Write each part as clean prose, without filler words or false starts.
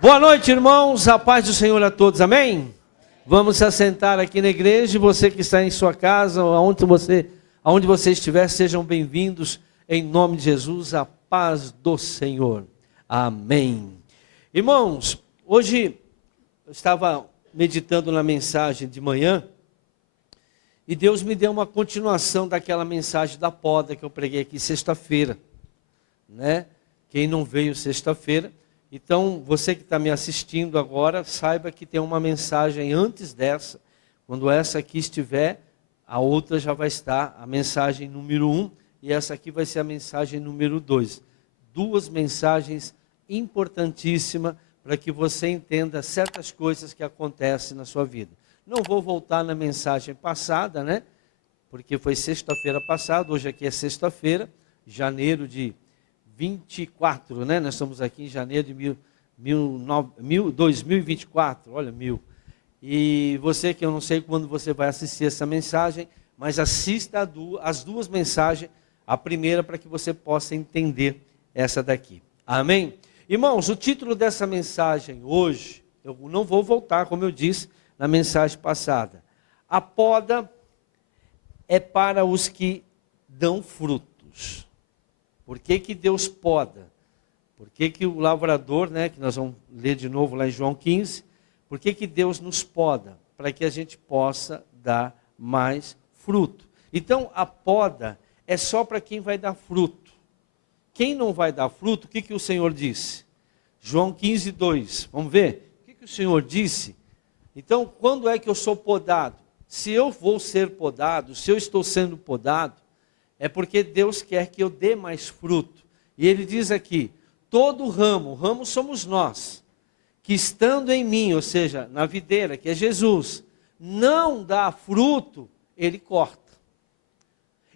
Boa noite, irmãos, a paz do Senhor a todos, amém? Vamos se assentar aqui na igreja, você que está em sua casa, ou aonde você estiver, sejam bem-vindos, em nome de Jesus, a paz do Senhor, amém. Irmãos, hoje eu estava meditando na mensagem de manhã, e Deus me deu uma continuação daquela mensagem da poda que eu preguei aqui sexta-feira, né? Quem não veio sexta-feira, então, você que está me assistindo agora, saiba que tem uma mensagem antes dessa. Quando essa aqui estiver, a outra já vai estar, a mensagem número 1, e essa aqui vai ser a mensagem número 2. Duas mensagens importantíssimas para que você entenda certas coisas que acontecem na sua vida. Não vou voltar na mensagem passada, né? Porque foi sexta-feira passada, hoje aqui é sexta-feira, janeiro de 24, né? Nós estamos aqui em janeiro de 2024, olha, E você que eu não sei quando você vai assistir essa mensagem, mas assista as duas mensagens, a primeira para que você possa entender essa daqui. Amém? Irmãos, o título dessa mensagem hoje, eu não vou voltar, como eu disse, na mensagem passada. A poda é para os que dão frutos. Por que Deus poda? Por que o lavrador, né, que nós vamos ler de novo lá em João 15, por que Deus nos poda? Para que a gente possa dar mais fruto. Então, a poda é só para quem vai dar fruto. Quem não vai dar fruto, o que o Senhor disse? João 15, 2. Vamos ver? O que o Senhor disse? Então, quando é que eu sou podado? Se eu vou ser podado, se eu estou sendo podado, é porque Deus quer que eu dê mais fruto. E Ele diz aqui, todo ramo somos nós, que estando em mim, ou seja, na videira, que é Jesus, não dá fruto, Ele corta.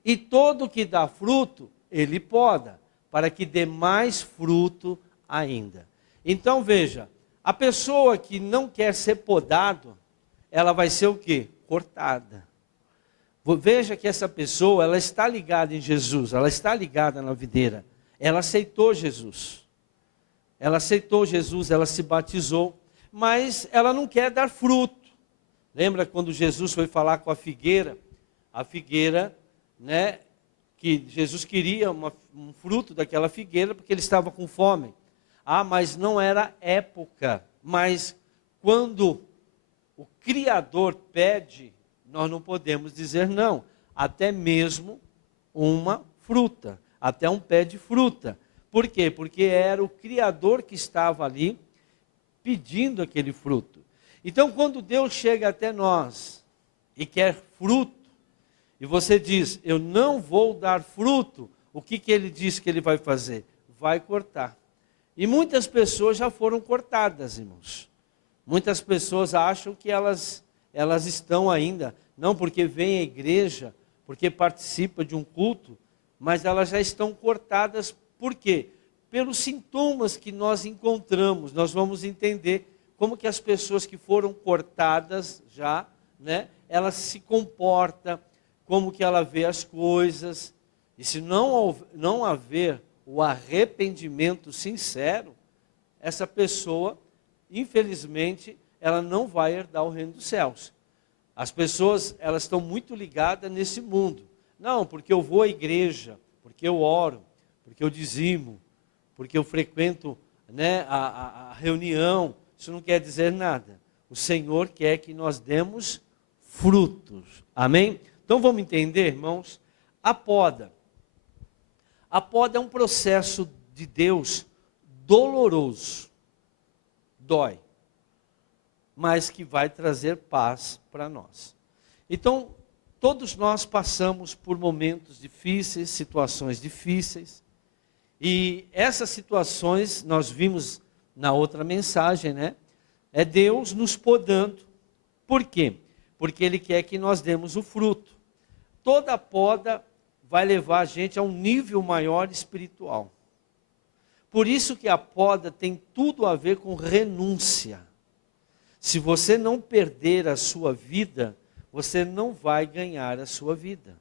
E todo que dá fruto, Ele poda, para que dê mais fruto ainda. Então veja, a pessoa que não quer ser podado, ela vai ser o quê? Cortada. Veja que essa pessoa, ela está ligada em Jesus, ela está ligada na videira. Ela aceitou Jesus. Ela aceitou Jesus, ela se batizou, mas ela não quer dar fruto. Lembra quando Jesus foi falar com a figueira, né, que Jesus queria um fruto daquela figueira, porque ele estava com fome. Mas não era época. Mas quando o Criador pede, nós não podemos dizer não, até mesmo uma fruta, até um pé de fruta. Por quê? Porque era o Criador que estava ali pedindo aquele fruto. Então, quando Deus chega até nós e quer fruto, e você diz, eu não vou dar fruto, o que Ele diz que Ele vai fazer? Vai cortar. E muitas pessoas já foram cortadas, irmãos. Muitas pessoas acham que elas estão ainda, não porque vêm à igreja, porque participa de um culto, mas elas já estão cortadas, por quê? Pelos sintomas que nós encontramos, nós vamos entender como que as pessoas que foram cortadas já, né, ela se comporta, como que ela vê as coisas, e se não haver o arrependimento sincero, essa pessoa, infelizmente, ela não vai herdar o reino dos céus. As pessoas, elas estão muito ligadas nesse mundo. Não, porque eu vou à igreja, porque eu oro, porque eu dizimo, porque eu frequento, né, a reunião. Isso não quer dizer nada. O Senhor quer que nós demos frutos. Amém? Então vamos entender, irmãos, a poda. A poda é um processo de Deus doloroso. Dói. Mas que vai trazer paz para nós. Então, todos nós passamos por momentos difíceis, situações difíceis, e essas situações nós vimos na outra mensagem, né? É Deus nos podando. Por quê? Porque Ele quer que nós demos o fruto. Toda poda vai levar a gente a um nível maior espiritual. Por isso que a poda tem tudo a ver com renúncia. Se você não perder a sua vida, você não vai ganhar a sua vida.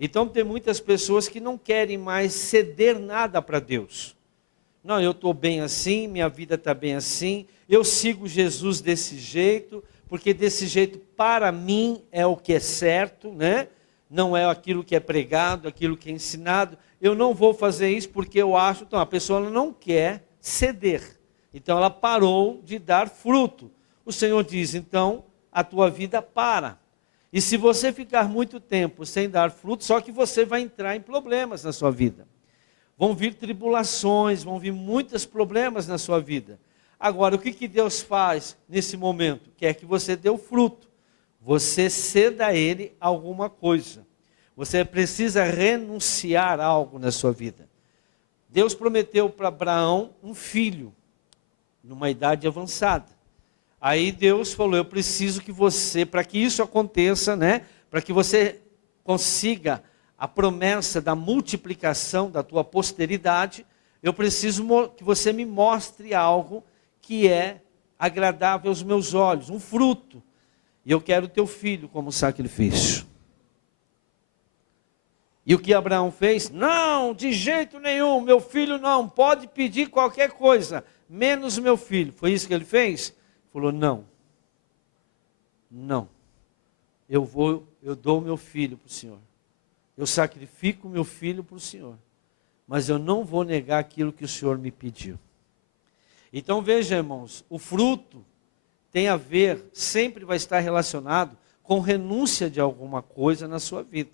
Então tem muitas pessoas que não querem mais ceder nada para Deus. não, eu estou bem assim, minha vida está bem assim, eu sigo Jesus desse jeito, porque desse jeito para mim é o que é certo, né? Não é aquilo que é pregado, aquilo que é ensinado. Eu não vou fazer isso porque eu acho, então a pessoa não quer ceder. Então ela parou de dar fruto. O Senhor diz, então a tua vida para. E se você ficar muito tempo sem dar fruto, só que você vai entrar em problemas na sua vida. Vão vir tribulações, vão vir muitos problemas na sua vida. Agora, o que Deus faz nesse momento? Quer que você dê o fruto. Você ceda a Ele alguma coisa. Você precisa renunciar a algo na sua vida. Deus prometeu para Abraão um filho, numa idade avançada. Aí Deus falou, eu preciso que você, para que isso aconteça, né? Para que você consiga a promessa da multiplicação da tua posteridade, eu preciso que você me mostre algo que é agradável aos meus olhos, um fruto. E eu quero o teu filho como sacrifício. E o que Abraão fez? Não, de jeito nenhum, meu filho não, pode pedir qualquer coisa, menos meu filho. Foi isso que ele fez? Falou, não, eu dou meu filho para o Senhor. Eu sacrifico meu filho para o Senhor. Mas eu não vou negar aquilo que o Senhor me pediu. Então veja, irmãos, o fruto tem a ver, sempre vai estar relacionado com renúncia de alguma coisa na sua vida.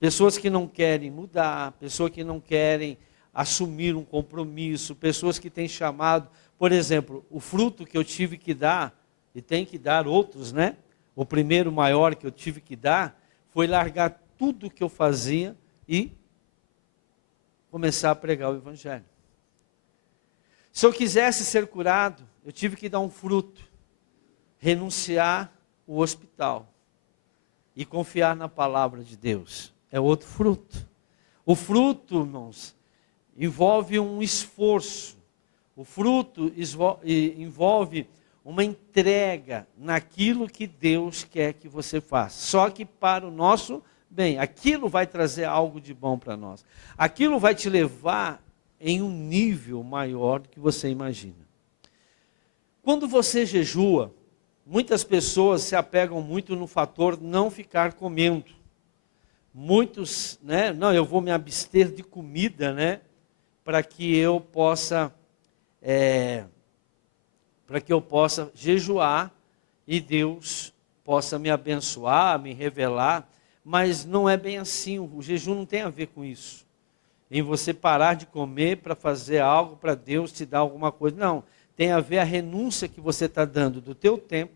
Pessoas que não querem mudar, pessoas que não querem assumir um compromisso, pessoas que têm chamado, por exemplo, o fruto que eu tive que dar, e tem que dar outros, né? O primeiro maior que eu tive que dar, foi largar tudo que eu fazia e começar a pregar o Evangelho. Se eu quisesse ser curado, eu tive que dar um fruto, renunciar o hospital e confiar na palavra de Deus. É outro fruto. O fruto, irmãos, envolve um esforço. O fruto envolve uma entrega naquilo que Deus quer que você faça. Só que para o nosso bem, aquilo vai trazer algo de bom para nós. Aquilo vai te levar em um nível maior do que você imagina. Quando você jejua, muitas pessoas se apegam muito no fator não ficar comendo. Muitos, né? Não, eu vou me abster de comida, né? Para que eu possa jejuar e Deus possa me abençoar, me revelar. Mas não é bem assim, o jejum não tem a ver com isso. Em você parar de comer para fazer algo, para Deus te dar alguma coisa. Não, tem a ver a renúncia que você está dando do teu tempo,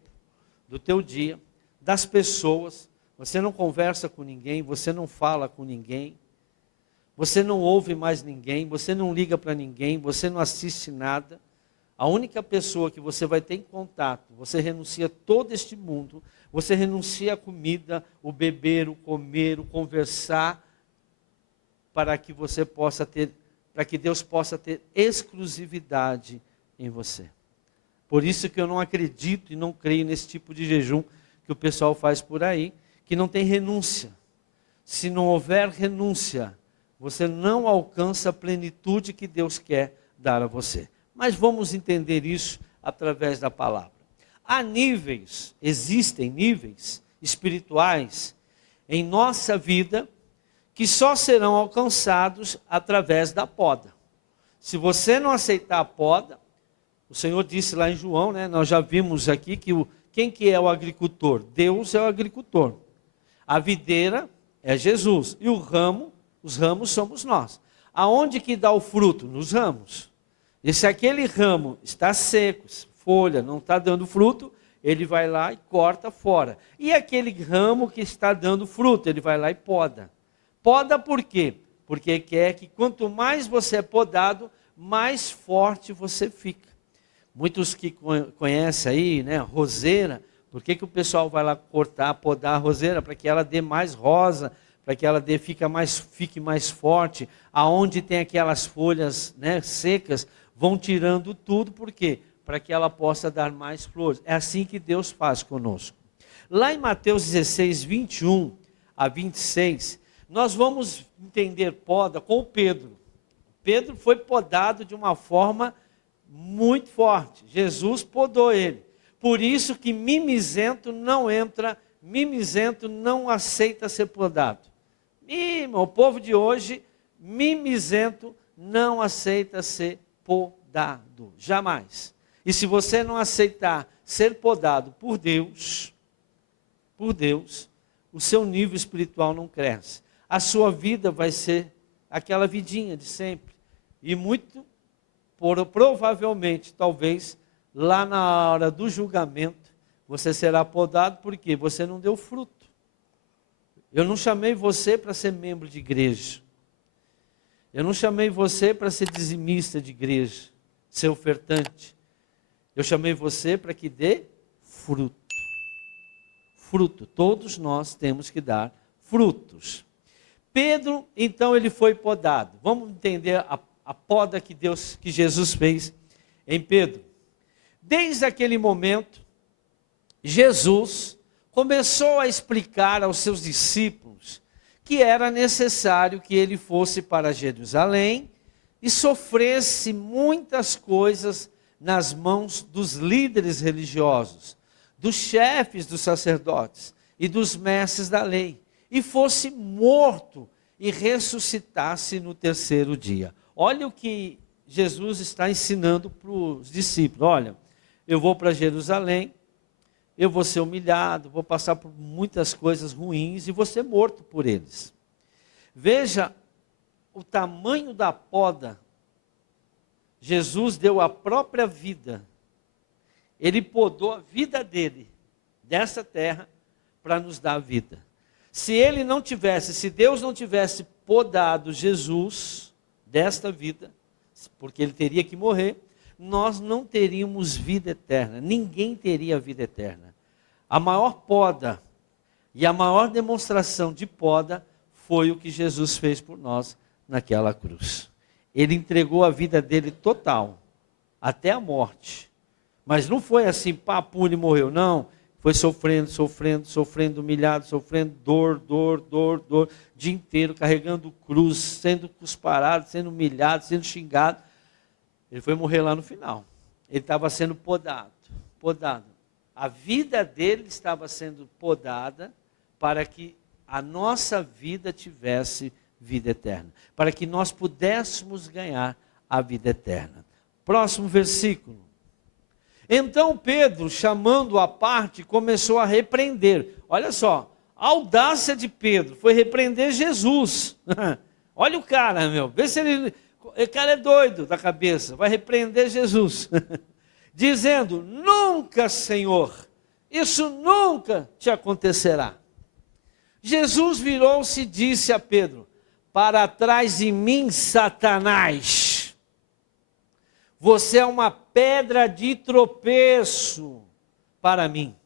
do teu dia, das pessoas. Você não conversa com ninguém, você não fala com ninguém, você não ouve mais ninguém, você não liga para ninguém, você não assiste nada. A única pessoa que você vai ter em contato, você renuncia todo este mundo, você renuncia a comida, o beber, o comer, o conversar, para que você possa ter, para que Deus possa ter exclusividade em você. Por isso que eu não acredito e não creio nesse tipo de jejum que o pessoal faz por aí, que não tem renúncia. Se não houver renúncia, você não alcança a plenitude que Deus quer dar a você. Mas vamos entender isso através da palavra. Há níveis, existem níveis espirituais em nossa vida que só serão alcançados através da poda. Se você não aceitar a poda, o Senhor disse lá em João, né, nós já vimos aqui que quem que é o agricultor? Deus é o agricultor. A videira é Jesus e os ramos somos nós. Aonde que dá o fruto? Nos ramos. E se aquele ramo está seco, folha, não está dando fruto, ele vai lá e corta fora. E aquele ramo que está dando fruto, ele vai lá e poda. Poda por quê? Porque quer que quanto mais você é podado, mais forte você fica. Muitos que conhecem aí, né, roseira, por que o pessoal vai lá cortar, podar a roseira? Para que ela dê mais rosa, para que ela fique mais forte. Aonde tem aquelas folhas, né, secas, vão tirando tudo, por quê? Para que ela possa dar mais flores. É assim que Deus faz conosco. Lá em Mateus 16, 21 a 26, nós vamos entender poda com o Pedro. Pedro foi podado de uma forma muito forte. Jesus podou ele. Por isso que mimizento não entra, mimizento não aceita ser podado. Irmão, o povo de hoje, mimizento não aceita ser podado, jamais. E se você não aceitar ser podado por Deus, o seu nível espiritual não cresce. A sua vida vai ser aquela vidinha de sempre. E muito, provavelmente, talvez, lá na hora do julgamento, você será podado porque você não deu fruto. Eu não chamei você para ser membro de igreja. Eu não chamei você para ser dizimista de igreja, ser ofertante. Eu chamei você para que dê fruto. Fruto. Todos nós temos que dar frutos. Pedro, então, ele foi podado. Vamos entender a poda que Jesus fez em Pedro. Desde aquele momento, Jesus começou a explicar aos seus discípulos que era necessário que ele fosse para Jerusalém e sofresse muitas coisas nas mãos dos líderes religiosos, dos chefes dos sacerdotes e dos mestres da lei, e fosse morto e ressuscitasse no terceiro dia. Olha o que Jesus está ensinando para os discípulos. Olha, eu vou para Jerusalém, eu vou ser humilhado, vou passar por muitas coisas ruins e vou ser morto por eles. Veja o tamanho da poda. Jesus deu a própria vida. Ele podou a vida dele, dessa terra, para nos dar a vida. Se Deus não tivesse podado Jesus desta vida, porque ele teria que morrer, nós não teríamos vida eterna, ninguém teria vida eterna. A maior poda e a maior demonstração de poda foi o que Jesus fez por nós naquela cruz. Ele entregou a vida dele total, até a morte. Mas não foi assim, pá, pum, ele morreu, não. Foi sofrendo, humilhado, sofrendo dor, o dia inteiro, carregando cruz, sendo cusparado, sendo humilhado, sendo xingado. Ele foi morrer lá no final. Ele estava sendo podado. A vida dele estava sendo podada para que a nossa vida tivesse vida eterna. Para que nós pudéssemos ganhar a vida eterna. Próximo versículo. Então Pedro, chamando-o à parte, começou a repreender. Olha só, a audácia de Pedro foi repreender Jesus. Olha o cara, meu, vê se ele... O cara é doido da cabeça, vai repreender Jesus. Dizendo, nunca, Senhor, isso nunca te acontecerá. Jesus virou-se e disse a Pedro, para trás de mim, Satanás. Você é uma pedra de tropeço para mim.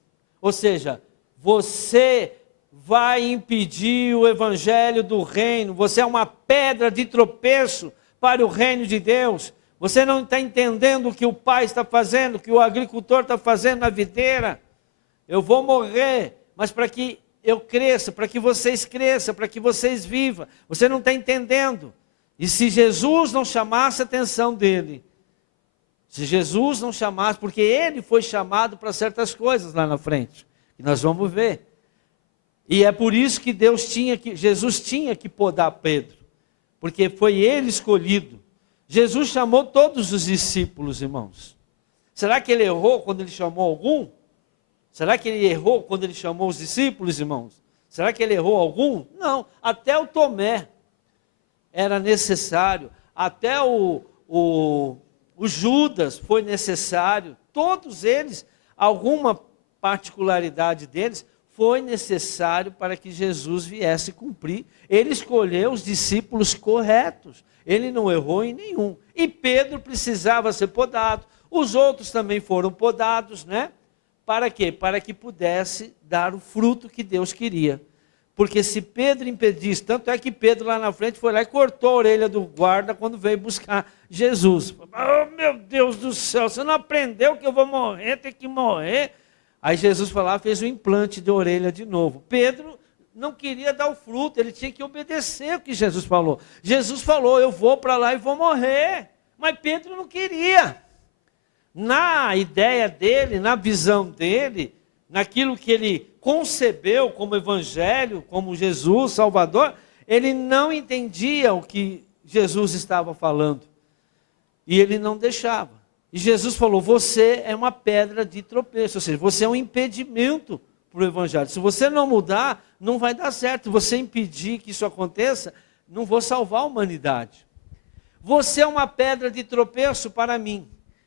Ou seja, você vai impedir o evangelho do reino. Você é uma pedra de tropeço para o reino de Deus. Você não está entendendo o que o pai está fazendo, o que o agricultor está fazendo na videira. Eu vou morrer, mas para que eu cresça, para que vocês cresçam, para que vocês vivam. Você não está entendendo. E se Jesus não chamasse a atenção dele, se Jesus não chamasse, porque ele foi chamado para certas coisas lá na frente, que nós vamos ver. E é por isso que Jesus tinha que podar Pedro, porque foi ele escolhido. Jesus chamou todos os discípulos, irmãos. Será que ele errou quando ele chamou algum? Será que ele errou quando ele chamou os discípulos, irmãos? Será que ele errou algum? Não, até o Tomé era necessário, até o Judas foi necessário, todos eles, alguma particularidade deles, foi necessário para que Jesus viesse cumprir. Ele escolheu os discípulos corretos, ele não errou em nenhum. E Pedro precisava ser podado, os outros também foram podados, né? Para quê? Para que pudesse dar o fruto que Deus queria. Porque se Pedro impedisse, tanto é que Pedro lá na frente foi lá e cortou a orelha do guarda quando veio buscar Jesus. Oh, meu Deus do céu, você não aprendeu que eu vou morrer, tem que morrer. Aí Jesus foi lá e fez um implante de orelha de novo. Pedro não queria dar o fruto, ele tinha que obedecer o que Jesus falou. Jesus falou, eu vou para lá e vou morrer. Mas Pedro não queria. Na ideia dele, na visão dele, naquilo que ele concebeu como evangelho, como Jesus, Salvador, ele não entendia o que Jesus estava falando. E ele não deixava. E Jesus falou, você é uma pedra de tropeço, ou seja, você é um impedimento para o evangelho. Se você não mudar, não vai dar certo. Se você impedir que isso aconteça, não vou salvar a humanidade. Você é uma pedra de tropeço para mim.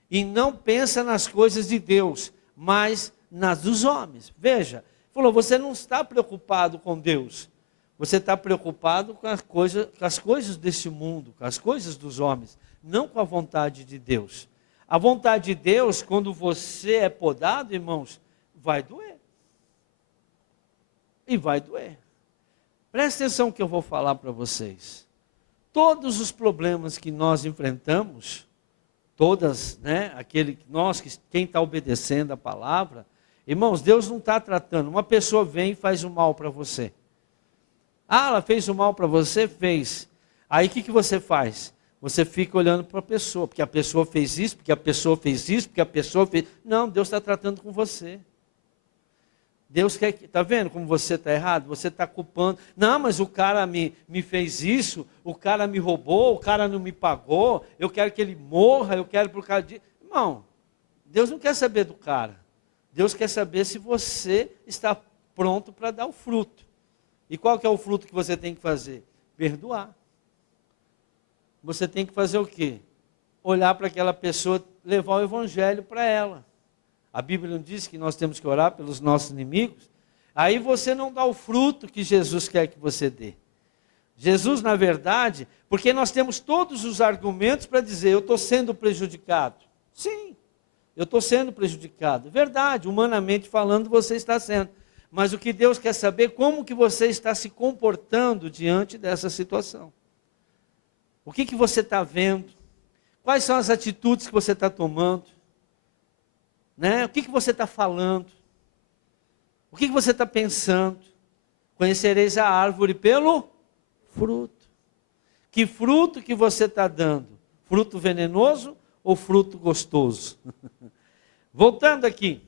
E não pensa nas coisas de Deus, mas nas dos homens. Veja, falou, você não está preocupado com Deus. Você está preocupado com as coisas desse mundo, com as coisas dos homens, não com a vontade de Deus. A vontade de Deus, quando você é podado, irmãos, vai doer. E vai doer. Presta atenção que eu vou falar para vocês. Todos os problemas que nós enfrentamos, todas, né, quem está obedecendo a palavra, irmãos, Deus não está tratando. Uma pessoa vem e faz o mal para você. Ah, ela fez o mal para você? Fez. Aí o que você faz? Você fica olhando para a pessoa, porque a pessoa fez isso, porque a pessoa fez isso, porque a pessoa fez... Não, Deus está tratando com você. Deus quer que... Está vendo como você está errado? Você está culpando. Não, mas o cara me fez isso, o cara me roubou, o cara não me pagou, eu quero que ele morra, eu quero por causa disso. Irmão, Deus não quer saber do cara. Deus quer saber se você está pronto para dar o fruto. E qual que é o fruto que você tem que fazer? Perdoar. Você tem que fazer o quê? Olhar para aquela pessoa, levar o evangelho para ela. A Bíblia não diz que nós temos que orar pelos nossos inimigos? Aí você não dá o fruto que Jesus quer que você dê. Jesus, na verdade, porque nós temos todos os argumentos para dizer, eu estou sendo prejudicado. Sim, eu estou sendo prejudicado. Verdade, humanamente falando, você está sendo. Mas o que Deus quer saber é como que você está se comportando diante dessa situação. O que você está vendo? Quais são as atitudes que você está tomando? Né? O que você está falando? O que você está pensando? Conhecereis a árvore pelo fruto. Que fruto que você está dando? Fruto venenoso ou fruto gostoso? Voltando aqui.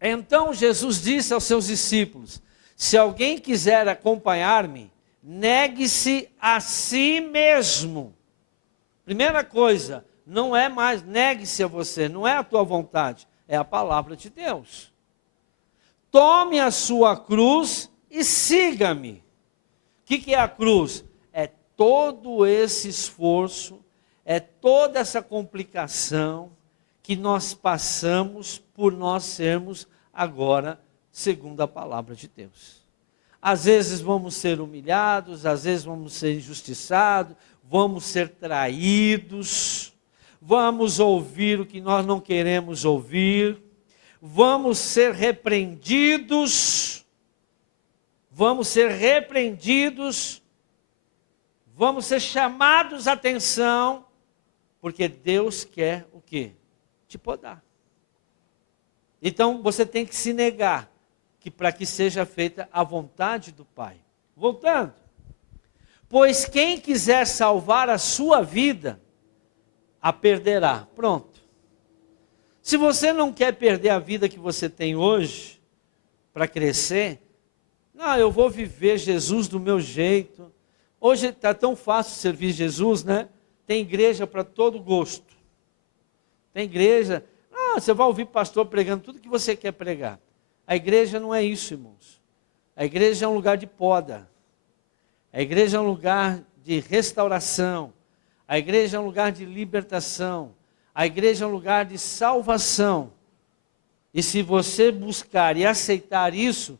Então Jesus disse aos seus discípulos, se alguém quiser acompanhar-me, negue-se a si mesmo. Primeira coisa, não é mais, negue-se a você, não é a tua vontade, é a palavra de Deus. Tome a sua cruz e siga-me. O que é a cruz? É todo esse esforço, é toda essa complicação que nós passamos por nós sermos agora segundo a palavra de Deus. Às vezes vamos ser humilhados, às vezes vamos ser injustiçados, vamos ser traídos, vamos ouvir o que nós não queremos ouvir, vamos ser repreendidos, vamos ser chamados a atenção, porque Deus quer o quê? Te podar. Então você tem que se negar, que para que seja feita a vontade do Pai. Voltando. Pois quem quiser salvar a sua vida, a perderá. Pronto. Se você não quer perder a vida que você tem hoje, para crescer, não, eu vou viver Jesus do meu jeito. Hoje está tão fácil servir Jesus, né? Tem igreja para todo gosto. Tem igreja, você vai ouvir pastor pregando tudo que você quer pregar. A igreja não é isso, irmãos. A igreja é um lugar de poda. A igreja é um lugar de restauração. A igreja é um lugar de libertação. A igreja é um lugar de salvação. E se você buscar e aceitar isso,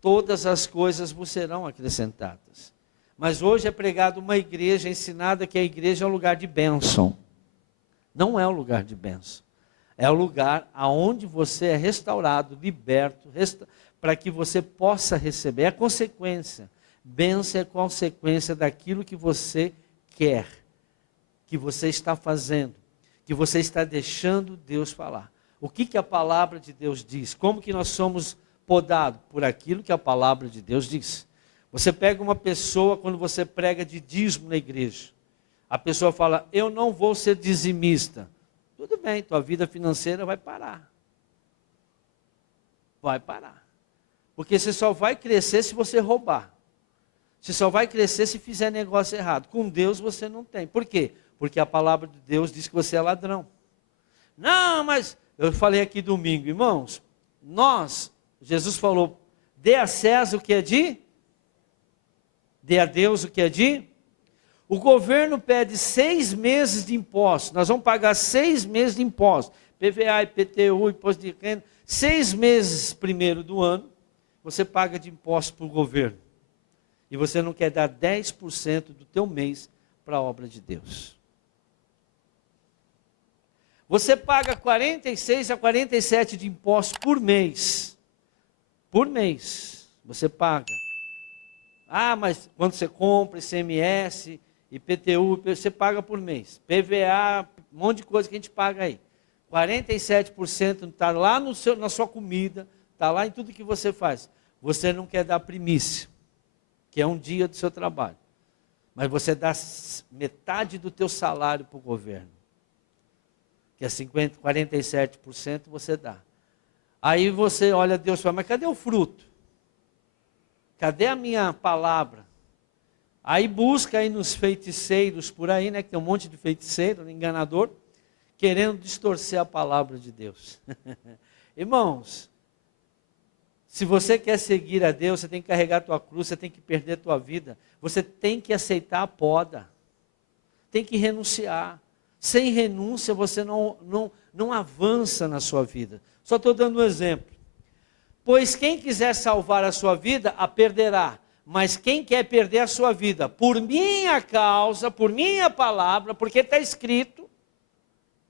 todas as coisas vos serão acrescentadas. Mas hoje é pregado uma igreja ensinada que a igreja é um lugar de bênção. Não é um lugar de bênção. É o lugar aonde você é restaurado, liberto, para que você possa receber. É a consequência. Bênção é a consequência daquilo que você quer, que você está fazendo, que você está deixando Deus falar. O que a palavra de Deus diz? Como que nós somos podados? Por aquilo que a palavra de Deus diz. Você pega uma pessoa, quando você prega de dízimo na igreja, a pessoa fala, eu não vou ser dizimista. Tudo bem, tua vida financeira vai parar. Vai parar. Porque você só vai crescer se você roubar. Você só vai crescer se fizer negócio errado. Com Deus você não tem. Por quê? Porque a palavra de Deus diz que você é ladrão. Não, mas eu falei aqui domingo, irmãos, Jesus falou, dê a César o que é dê a Deus o que é o governo pede 6 meses de impostos, nós vamos pagar 6 meses de impostos, PVA, IPTU, imposto de renda, 6 meses primeiro do ano, você paga de impostos para o governo, e você não quer dar 10% do teu mês para a obra de Deus. Você paga 46 a 47 de impostos por mês, você paga. Ah, mas quando você compra ICMS, IPTU, você paga por mês. PVA, um monte de coisa que a gente paga aí. 47% está lá na sua comida, está lá em tudo que você faz. Você não quer dar primícia, que é um dia do seu trabalho. Mas você dá metade do teu salário para o governo. Que é 47% você dá. Aí você olha a Deus e fala, mas cadê o fruto? Cadê a minha palavra? Aí busca aí nos feiticeiros por aí, né? Que tem um monte de feiticeiro, enganador, querendo distorcer a palavra de Deus. Irmãos, se você quer seguir a Deus, você tem que carregar a tua cruz, você tem que perder a tua vida. Você tem que aceitar a poda. Tem que renunciar. Sem renúncia você não avança na sua vida. Só estou dando um exemplo. Pois quem quiser salvar a sua vida, a perderá. Mas quem quer perder a sua vida, por minha causa, por minha palavra, porque está escrito,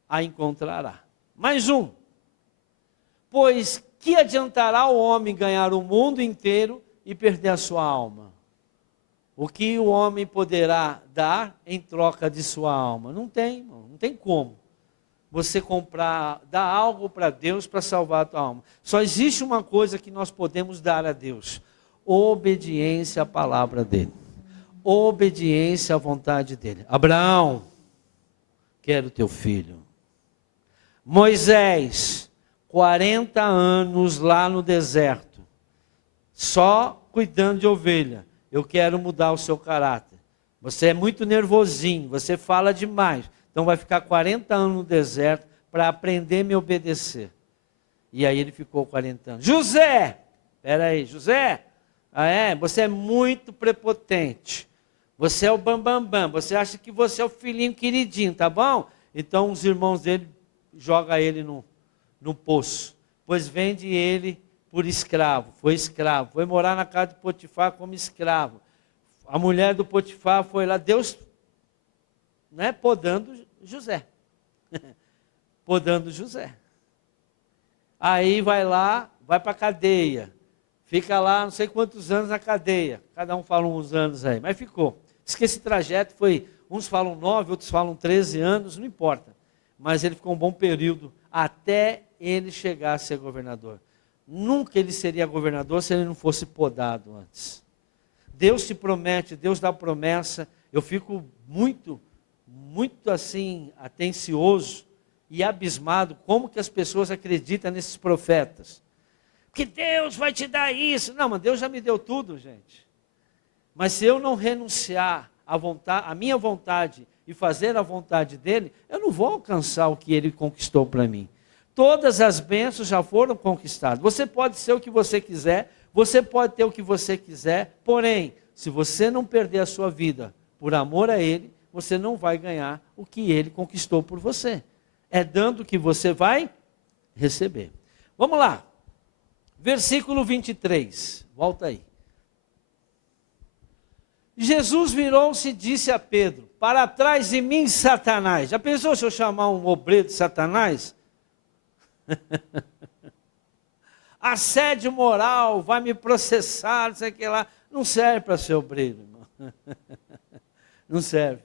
a encontrará. Mais um. Pois que adiantará o homem ganhar o mundo inteiro e perder a sua alma? O que o homem poderá dar em troca de sua alma? Não tem, não tem como. Você dar algo para Deus para salvar a tua alma. Só existe uma coisa que nós podemos dar a Deus: obediência à palavra dele, obediência à vontade dele. Abraão, quero teu filho. Moisés, 40 anos lá no deserto, só cuidando de ovelha. Eu quero mudar o seu caráter. Você é muito nervosinho, você fala demais. Então vai ficar 40 anos no deserto para aprender a me obedecer. E aí ele ficou 40 anos. José, espera aí, José, você é muito prepotente. Você é o bambambam, você acha que você é o filhinho queridinho, tá bom? Então os irmãos dele jogam ele no poço. Pois vende ele por escravo, foi morar na casa de Potifar como escravo. A mulher do Potifar foi lá, Deus, podando José. Podando José. Aí vai lá, vai para a cadeia. Fica lá não sei quantos anos na cadeia. Cada um fala uns anos aí, mas ficou. Diz que esse trajeto foi, uns falam 9, outros falam 13 anos, não importa. Mas ele ficou um bom período até ele chegar a ser governador. Nunca ele seria governador se ele não fosse podado antes. Deus se promete, Deus dá promessa. Eu fico muito assim, atencioso e abismado como que as pessoas acreditam nesses profetas. Que Deus vai te dar isso. Não, mas Deus já me deu tudo, gente. Mas se eu não renunciar à minha vontade e fazer a vontade dele, eu não vou alcançar o que ele conquistou para mim. Todas as bênçãos já foram conquistadas. Você pode ser o que você quiser, você pode ter o que você quiser, porém, se você não perder a sua vida por amor a ele, você não vai ganhar o que ele conquistou por você. É dando que você vai receber. Vamos lá. Versículo 23. Volta aí. Jesus virou-se e disse a Pedro: para trás de mim, Satanás. Já pensou se eu chamar um obreiro de Satanás? Assédio moral, vai me processar, não sei o que lá. Não serve para ser obreiro, irmão. Não serve.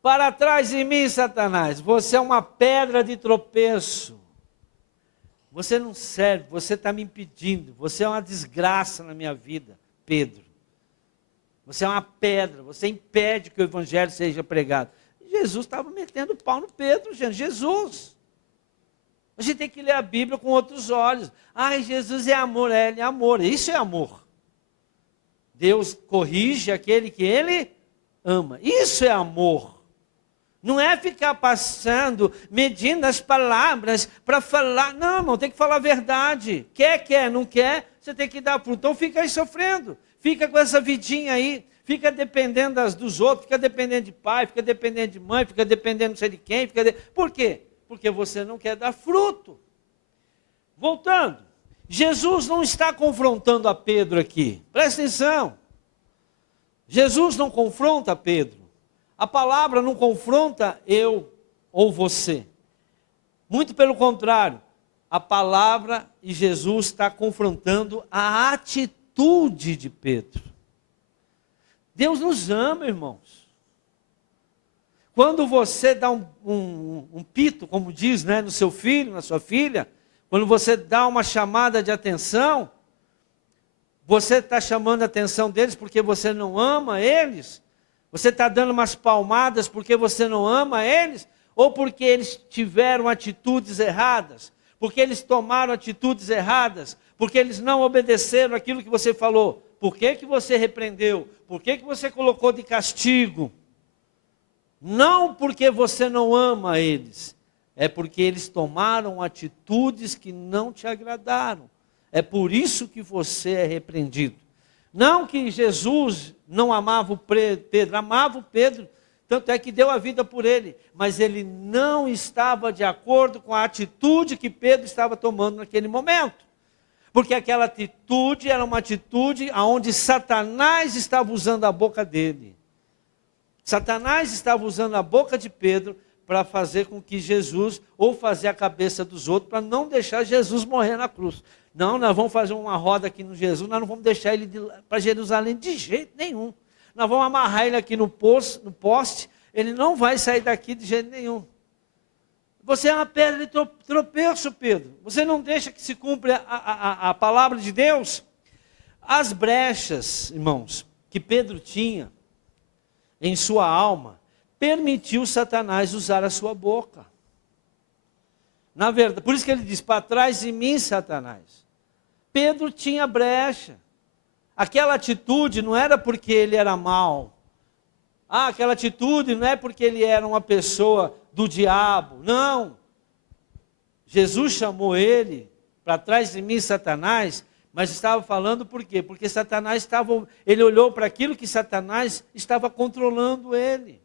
Para trás de mim, Satanás, você é uma pedra de tropeço. Você não serve, você está me impedindo, você é uma desgraça na minha vida, Pedro. Você é uma pedra, você impede que o evangelho seja pregado. Jesus estava metendo pau no Pedro, gente. Jesus. A gente tem que ler a Bíblia com outros olhos. Ai, Jesus é amor, ele é amor. Isso é amor. Deus corrige aquele que ele ama. Isso é amor. Não é ficar passando, medindo as palavras para falar. Não, irmão, tem que falar a verdade. Quer, não quer, você tem que dar fruto. Então fica aí sofrendo. Fica com essa vidinha aí. Fica dependendo dos outros, fica dependendo de pai, fica dependendo de mãe, fica dependendo não sei de quem. Por quê? Porque você não quer dar fruto. Voltando, Jesus não está confrontando a Pedro aqui. Presta atenção. Jesus não confronta Pedro. A palavra não confronta eu ou você. Muito pelo contrário, a palavra e Jesus está confrontando a atitude de Pedro. Deus nos ama, irmãos. Quando você dá um pito, como diz, né, no seu filho, na sua filha, quando você dá uma chamada de atenção, você está chamando a atenção deles porque você não ama eles? Você está dando umas palmadas porque você não ama eles? Ou porque eles tiveram atitudes erradas? Porque eles tomaram atitudes erradas? Porque eles não obedeceram aquilo que você falou? Por que você repreendeu? Por que você colocou de castigo? Não porque você não ama eles, é porque eles tomaram atitudes que não te agradaram. É por isso que você é repreendido. Não que Jesus não amava o Pedro, amava o Pedro, tanto é que deu a vida por ele, mas ele não estava de acordo com a atitude que Pedro estava tomando naquele momento. Porque aquela atitude era uma atitude onde Satanás estava usando a boca dele. Satanás estava usando a boca de Pedro para fazer com que Jesus, ou fazer a cabeça dos outros, para não deixar Jesus morrer na cruz. Não, nós vamos fazer uma roda aqui no Jesus, nós não vamos deixar ele para Jerusalém de jeito nenhum. Nós vamos amarrar ele aqui no poste, ele não vai sair daqui de jeito nenhum. Você é uma pedra de tropeço, Pedro. Você não deixa que se cumpra a palavra de Deus? As brechas, irmãos, que Pedro tinha em sua alma, permitiu Satanás usar a sua boca. Na verdade, por isso que ele diz, para trás de mim, Satanás. Pedro tinha brecha. Aquela atitude não era porque ele era mau. Aquela atitude não é porque ele era uma pessoa do diabo. Não. Jesus chamou ele para trás de mim, Satanás, mas estava falando por quê? Porque Satanás ele olhou para aquilo que Satanás estava controlando ele.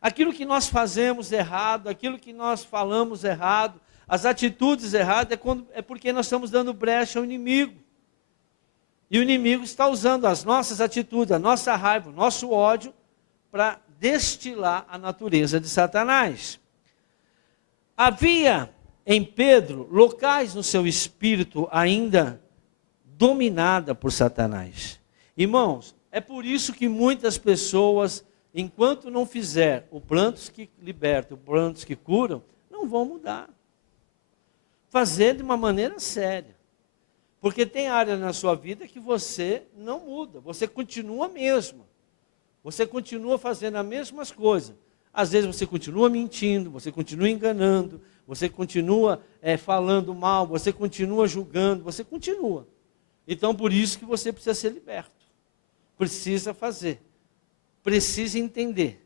Aquilo que nós fazemos errado, aquilo que nós falamos errado, as atitudes erradas, é porque nós estamos dando brecha ao inimigo. E o inimigo está usando as nossas atitudes, a nossa raiva, o nosso ódio, para destilar a natureza de Satanás. Havia em Pedro locais no seu espírito ainda dominada por Satanás. Irmãos, é por isso que muitas pessoas, enquanto não fizer o plantos que libertam, o plantos que curam, não vão mudar. Fazer de uma maneira séria. Porque tem áreas na sua vida que você não muda, você continua a mesma. Você continua fazendo as mesmas coisas. Às vezes você continua mentindo, você continua enganando, você continua falando mal, você continua julgando, você continua. Então por isso que você precisa ser liberto. Precisa fazer. Precisa entender.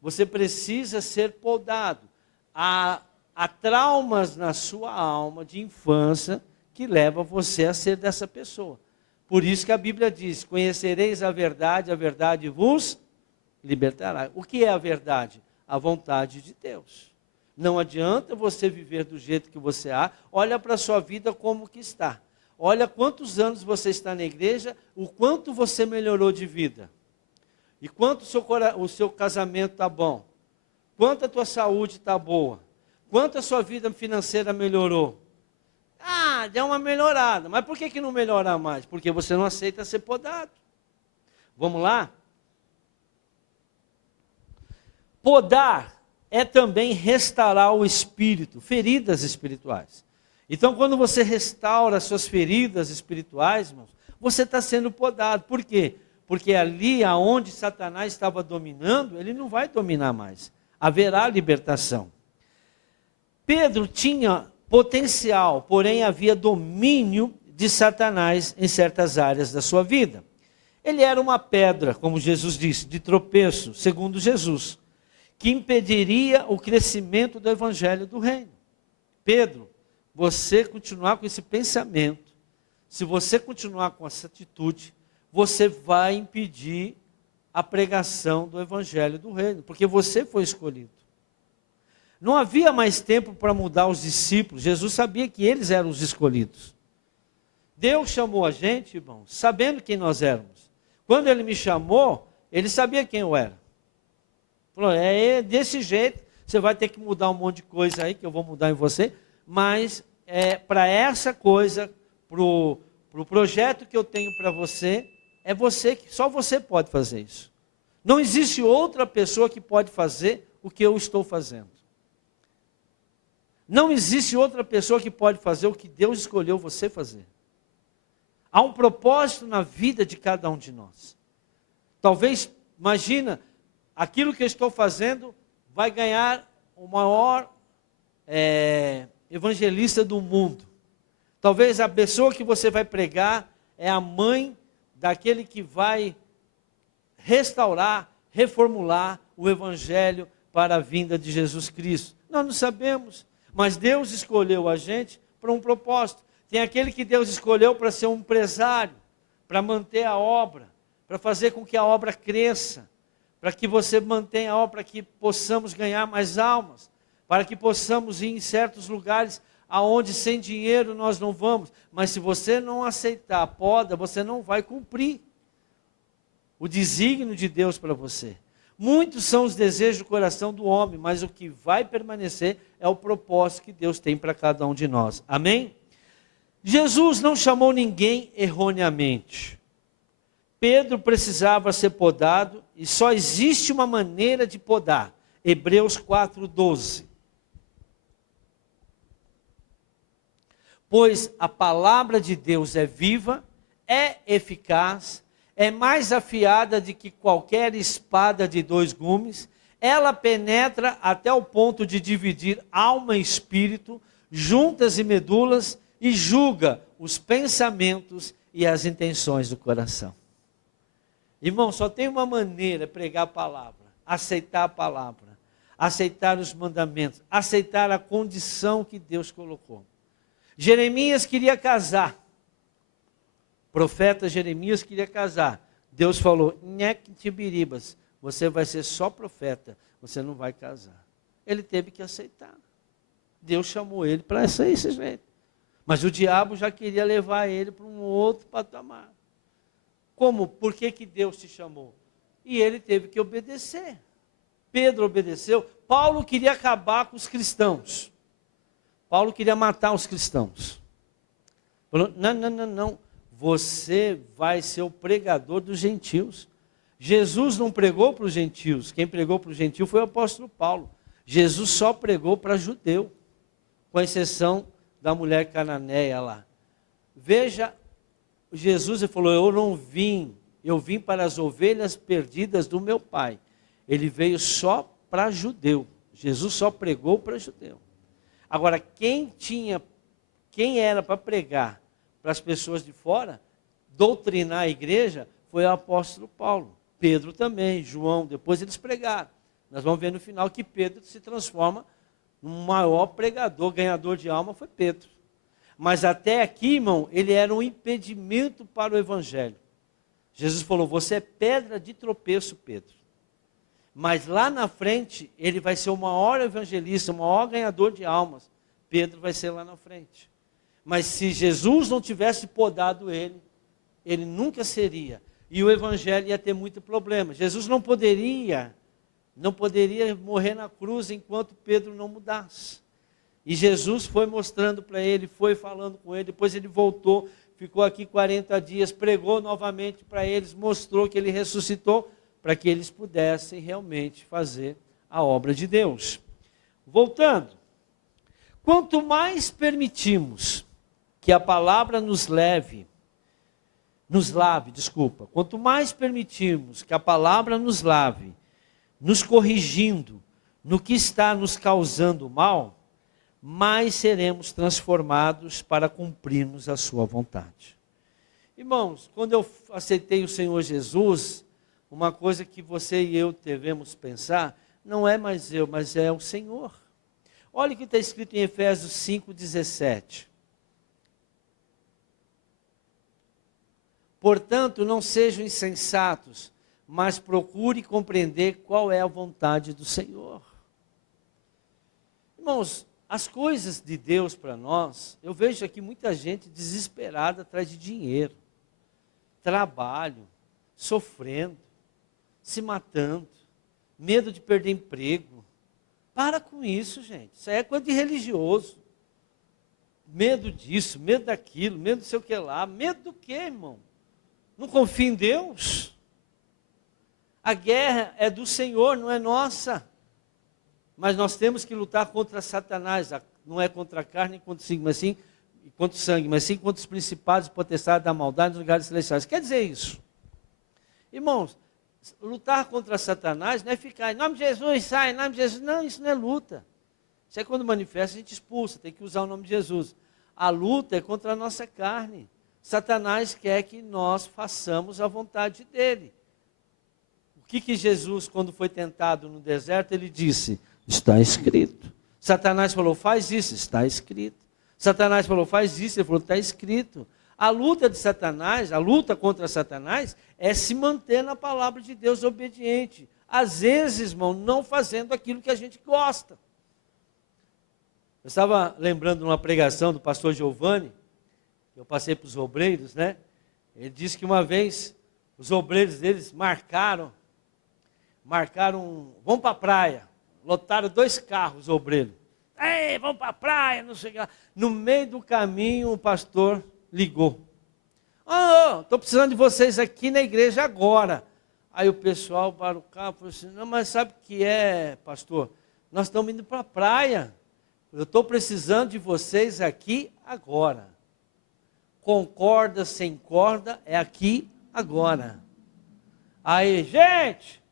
Você precisa ser podado. Há traumas na sua alma de infância que levam você a ser dessa pessoa. Por isso que a Bíblia diz, conhecereis a verdade vos libertará. O que é a verdade? A vontade de Deus. Não adianta você viver do jeito que você há. Olha para a sua vida como que está. Olha quantos anos você está na igreja, o quanto você melhorou de vida. E quanto o seu casamento está bom. Quanto a tua saúde está boa. Quanto a sua vida financeira melhorou. Deu uma melhorada. Mas por que não melhora mais? Porque você não aceita ser podado. Vamos lá? Podar é também restaurar o espírito, feridas espirituais. Então, quando você restaura as suas feridas espirituais, irmãos, você está sendo podado. Por quê? porque ali aonde Satanás estava dominando, ele não vai dominar mais. Haverá libertação. Pedro tinha potencial, porém havia domínio de Satanás em certas áreas da sua vida. Ele era uma pedra, como Jesus disse, de tropeço, segundo Jesus, que impediria o crescimento do evangelho do reino. Pedro, você continuar com esse pensamento, se você continuar com essa atitude, você vai impedir a pregação do evangelho do reino, porque você foi escolhido. Não havia mais tempo para mudar os discípulos. Jesus sabia que eles eram os escolhidos. Deus chamou a gente, irmãos, sabendo quem nós éramos. Quando ele me chamou, ele sabia quem eu era. Falou, desse jeito, você vai ter que mudar um monte de coisa aí, que eu vou mudar em você, mas para essa coisa, para o projeto que eu tenho para você, só você pode fazer isso. Não existe outra pessoa que pode fazer o que eu estou fazendo. Não existe outra pessoa que pode fazer o que Deus escolheu você fazer. Há um propósito na vida de cada um de nós. Talvez, imagina, aquilo que eu estou fazendo vai ganhar o maior evangelista do mundo. Talvez a pessoa que você vai pregar é a mãe daquele que vai restaurar, reformular o evangelho para a vinda de Jesus Cristo. Nós não sabemos, mas Deus escolheu a gente para um propósito. Tem aquele que Deus escolheu para ser um empresário, para manter a obra, para fazer com que a obra cresça, para que você mantenha a obra, para que possamos ganhar mais almas, para que possamos ir em certos lugares aonde sem dinheiro nós não vamos. Mas se você não aceitar a poda, você não vai cumprir o desígnio de Deus para você. Muitos são os desejos do coração do homem, mas o que vai permanecer é o propósito que Deus tem para cada um de nós. Amém? Jesus não chamou ninguém erroneamente. Pedro precisava ser podado e só existe uma maneira de podar. Hebreus 4:12. Pois a palavra de Deus é viva, é eficaz, é mais afiada do que qualquer espada de 2 gumes, ela penetra até o ponto de dividir alma e espírito, juntas e medulas, e julga os pensamentos e as intenções do coração. Irmão, só tem uma maneira de pregar a palavra, aceitar a palavra, aceitar os mandamentos, aceitar a condição que Deus colocou. Jeremias queria casar. O profeta Jeremias queria casar. Deus falou, Tibiribas, você vai ser só profeta, você não vai casar. Ele teve que aceitar. Deus chamou ele para esse jeito. Mas o diabo já queria levar ele para um outro patamar. Como? Por que Deus te chamou? E ele teve que obedecer. Pedro obedeceu. Paulo queria acabar com os cristãos. Paulo queria matar os cristãos. Falou, não. Você vai ser o pregador dos gentios. Jesus não pregou para os gentios. Quem pregou para os gentios foi o apóstolo Paulo. Jesus só pregou para judeu. Com exceção da mulher cananeia lá. Veja, Jesus falou, eu vim para as ovelhas perdidas do meu pai. Ele veio só para judeu. Jesus só pregou para judeu. Agora, quem era para pregar para as pessoas de fora, doutrinar a igreja, foi o apóstolo Paulo. Pedro também, João, depois eles pregaram. Nós vamos ver no final que Pedro se transforma no maior pregador, ganhador de alma, foi Pedro. Mas até aqui, irmão, ele era um impedimento para o evangelho. Jesus falou, você é pedra de tropeço, Pedro. Mas lá na frente, ele vai ser o maior evangelista, o maior ganhador de almas. Pedro vai ser lá na frente. Mas se Jesus não tivesse podado ele nunca seria. E o evangelho ia ter muito problema. Jesus não poderia morrer na cruz enquanto Pedro não mudasse. E Jesus foi mostrando para ele, foi falando com ele, depois ele voltou, ficou aqui 40 dias, pregou novamente para eles, mostrou que ele ressuscitou, para que eles pudessem realmente fazer a obra de Deus. Voltando, quanto mais permitimos que a palavra nos leve nos lave, quanto mais permitirmos que a palavra nos lave, nos corrigindo no que está nos causando mal, mais seremos transformados para cumprirmos a sua vontade. Irmãos, quando eu aceitei o Senhor Jesus, uma coisa que você e eu devemos pensar, não é mais eu, mas é o Senhor. Olha o que está escrito em Efésios 5,17. Portanto, não sejam insensatos, mas procure compreender qual é a vontade do Senhor. Irmãos, as coisas de Deus para nós, eu vejo aqui muita gente desesperada atrás de dinheiro, trabalho, sofrendo, se matando, medo de perder emprego. Para com isso, gente. Isso aí é coisa de religioso. Medo disso, medo daquilo, medo do sei o que lá. Medo do quê, irmão? Não confia em Deus? A guerra é do Senhor, não é nossa. Mas nós temos que lutar contra Satanás. Não é contra a carne, contra o sangue, mas sim contra os principados e potestades da maldade nos lugares celestiais. Quer dizer isso? Irmãos, lutar contra Satanás não é ficar em nome de Jesus, sai, em nome de Jesus. Não, isso não é luta. Isso é quando manifesta, a gente expulsa, tem que usar o nome de Jesus. A luta é contra a nossa carne. Satanás quer que nós façamos a vontade dele. O que Jesus, quando foi tentado no deserto, ele disse, está escrito. Satanás falou, faz isso, está escrito. Satanás falou, faz isso, ele falou, está escrito. A luta de Satanás, a luta contra Satanás, é se manter na palavra de Deus obediente. Às vezes, irmão, não fazendo aquilo que a gente gosta. Eu estava lembrando de uma pregação do pastor Giovanni, eu passei para os obreiros, né? Ele disse que uma vez os obreiros deles marcaram, vamos para a praia, lotaram 2 carros obreiros. Ei, vamos para a praia, não sei o que lá. No meio do caminho o pastor ligou. Estou precisando de vocês aqui na igreja agora. Aí o pessoal para o carro e falou assim, não, mas sabe o que é, pastor? Nós estamos indo para a praia. Eu estou precisando de vocês aqui agora. Com corda, sem corda, é aqui agora. Aí, gente,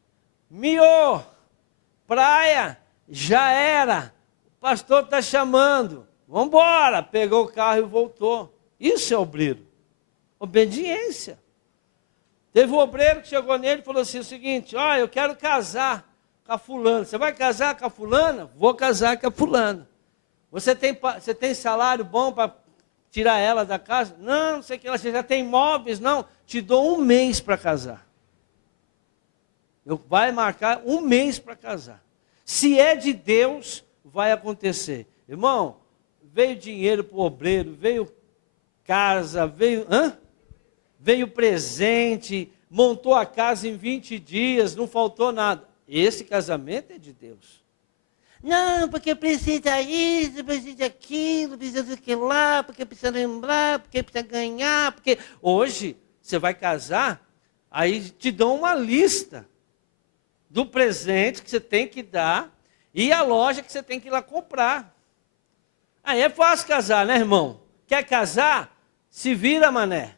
praia, já era. O pastor está chamando. Vamos embora. Pegou o carro e voltou. Isso é obreiro. Obediência. Teve um obreiro que chegou nele e falou assim, o seguinte, eu quero casar com a fulana. Você vai casar com a fulana? Vou casar com a fulana. Você tem salário bom para tirar ela da casa? Não sei o que ela, você já tem imóveis? Não, te dou 1 mês para casar. Vai marcar 1 mês para casar. Se é de Deus, vai acontecer. Irmão, veio dinheiro para o obreiro, veio casa, veio presente, montou a casa em 20 dias, não faltou nada. Esse casamento é de Deus. Não, porque precisa isso, precisa aquilo, precisa aquilo lá, porque precisa lembrar, porque precisa ganhar, porque... Hoje, você vai casar, aí te dão uma lista do presente que você tem que dar e a loja que você tem que ir lá comprar. Aí é fácil casar, né, irmão? Quer casar? Se vira, mané.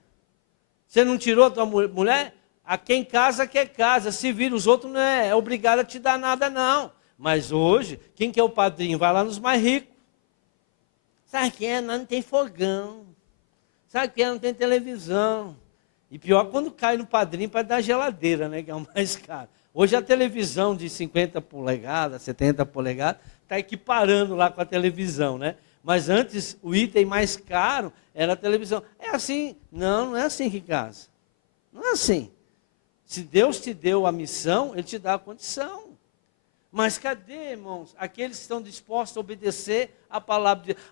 Você não tirou a tua mulher? A quem casa, quer casa. Se vira, os outros não é obrigado a te dar nada, não. Mas hoje, quem que é o padrinho? Vai lá nos mais ricos. Sabe que é? Não tem fogão. Sabe que é? Não tem televisão. E pior quando cai no padrinho para dar geladeira, né? Que é o mais caro. Hoje a televisão de 50 polegadas, 70 polegadas, está equiparando lá com a televisão, né? Mas antes, o item mais caro era a televisão. É assim? Não, não é assim que casa. Não é assim. Se Deus te deu a missão, Ele te dá a condição. Mas cadê, irmãos, aqueles que estão dispostos a obedecer a palavra de Deus?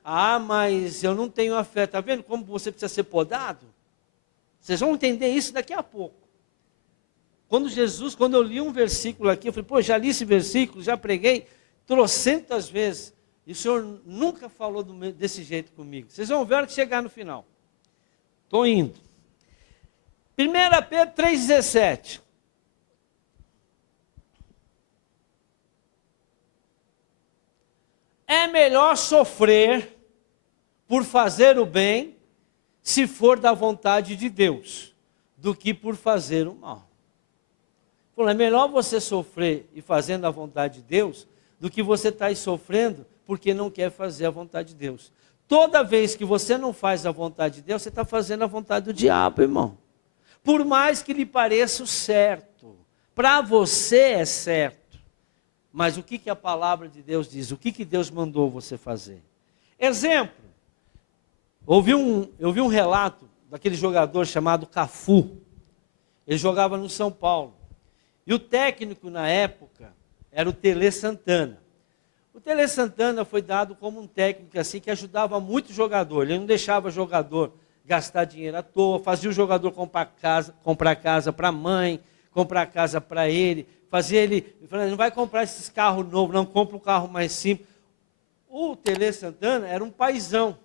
Mas eu não tenho a fé. Está vendo como você precisa ser podado? Vocês vão entender isso daqui a pouco. Quando eu li um versículo aqui, eu falei, já li esse versículo, já preguei trocentas vezes. E o Senhor nunca falou desse jeito comigo. Vocês vão ver a hora que chegar no final. Estou indo. 1 Pedro 3,17. É melhor sofrer por fazer o bem, se for da vontade de Deus. do que por fazer o mal. Falou, é melhor você sofrer e fazendo a vontade de Deus, do que você estar aí sofrendo porque não quer fazer a vontade de Deus. Toda vez que você não faz a vontade de Deus, você está fazendo a vontade do diabo, irmão. Por mais que lhe pareça o certo, para você é certo. Mas o que a palavra de Deus diz? O que Deus mandou você fazer? Exemplo, eu vi um relato daquele jogador chamado Cafu. Ele jogava no São Paulo. E o técnico na época era o Tele Santana. O Tele Santana foi dado como um técnico assim que ajudava muito o jogador. Ele não deixava o jogador gastar dinheiro à toa, fazia o jogador comprar casa para a mãe, comprar casa para ele, fazia ele, não vai comprar esses carros novos, não, compra um carro mais simples. O Tele Santana era um paizão.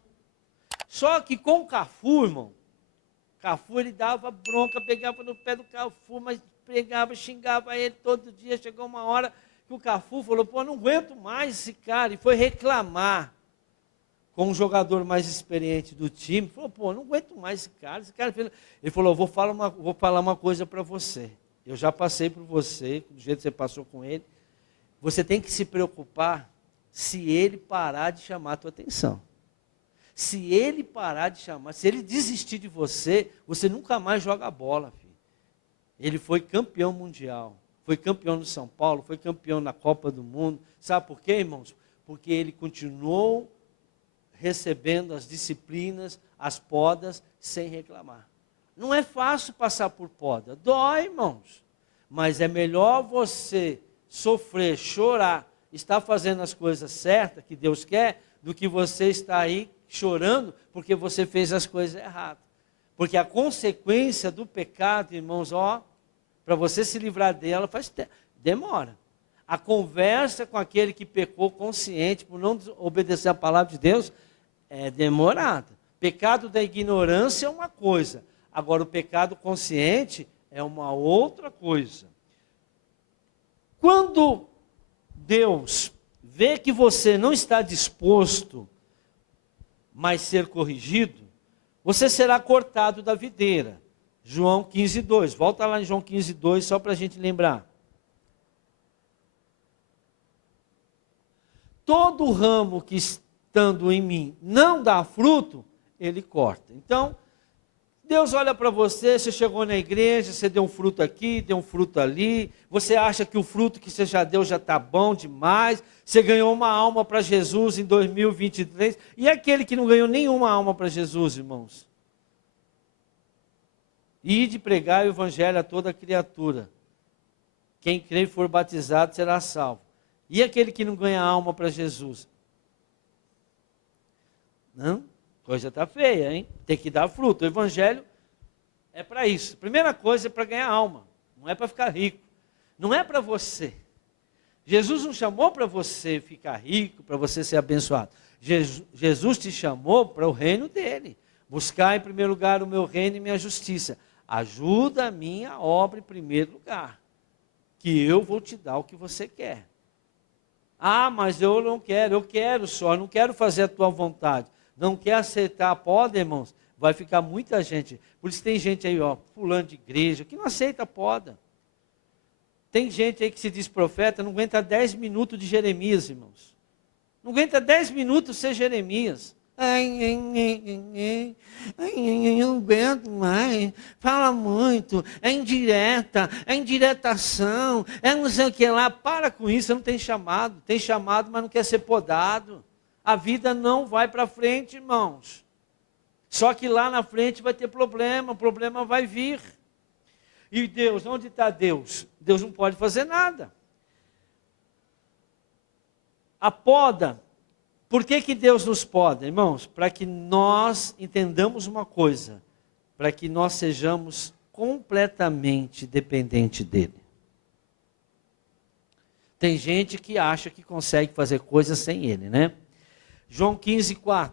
Só que com o Cafu, irmão, Cafu ele dava bronca, pegava no pé do Cafu, mas pegava, xingava ele todo dia. Chegou uma hora que o Cafu falou, pô, não aguento mais esse cara, e foi reclamar com um jogador mais experiente do time. Falou, pô, não aguento mais esse cara. Ele falou, vou falar uma coisa para você. Eu já passei por você, do jeito que você passou com ele. Você tem que se preocupar se ele parar de chamar a tua atenção. Se ele parar de chamar, se ele desistir de você, você nunca mais joga bola, filho. Ele foi campeão mundial, foi campeão no São Paulo, foi campeão na Copa do Mundo. Sabe por quê, irmãos? Porque ele continuou recebendo as disciplinas, as podas, sem reclamar. Não é fácil passar por poda, dói, irmãos. Mas é melhor você sofrer, chorar, estar fazendo as coisas certas que Deus quer, do que você estar aí chorando porque você fez as coisas erradas. Porque a consequência do pecado, irmãos, para você se livrar dela, demora. A conversa com aquele que pecou consciente por não obedecer a palavra de Deus é demorada. Pecado da ignorância é uma coisa, agora o pecado consciente é uma outra coisa. Quando Deus vê que você não está disposto mais ser corrigido, você será cortado da videira. João 15:2. Volta lá em João 15:2, só para a gente lembrar. Todo ramo que estando em mim não dá fruto, ele corta. Então, Deus olha para você, você chegou na igreja, você deu um fruto aqui, deu um fruto ali, você acha que o fruto que você já deu já está bom demais, você ganhou uma alma para Jesus em 2023, e aquele que não ganhou nenhuma alma para Jesus, irmãos? Ide pregar o evangelho a toda criatura. Quem crer e for batizado será salvo. E aquele que não ganha alma para Jesus? Não? Coisa está feia, hein? Tem que dar fruto. O evangelho é para isso. A primeira coisa é para ganhar alma. Não é para ficar rico. Não é para você. Jesus não chamou para você ficar rico, para você ser abençoado. Jesus te chamou para o reino dele. Buscar em primeiro lugar o meu reino e minha justiça. Ajuda a minha obra em primeiro lugar. Que eu vou te dar o que você quer. Ah, mas eu não quero. Eu quero só. Não quero fazer a tua vontade. Não quer aceitar a poda, irmãos, vai ficar muita gente. Por isso tem gente aí, pulando de igreja, que não aceita a poda. Tem gente aí que se diz profeta, não aguenta 10 minutos de Jeremias, irmãos. Não aguenta 10 minutos ser Jeremias. Não aguento mais, fala muito, é indireta, é indiretação, é não sei o que lá. Para com isso, você não tem chamado, mas não quer ser podado. A vida não vai para frente, irmãos. Só que lá na frente vai ter problema, o problema vai vir. E Deus, onde está Deus? Deus não pode fazer nada. A poda, por que Deus nos poda, irmãos? Para que nós entendamos uma coisa, para que nós sejamos completamente dependentes dele. Tem gente que acha que consegue fazer coisas sem ele, né? João 15:4,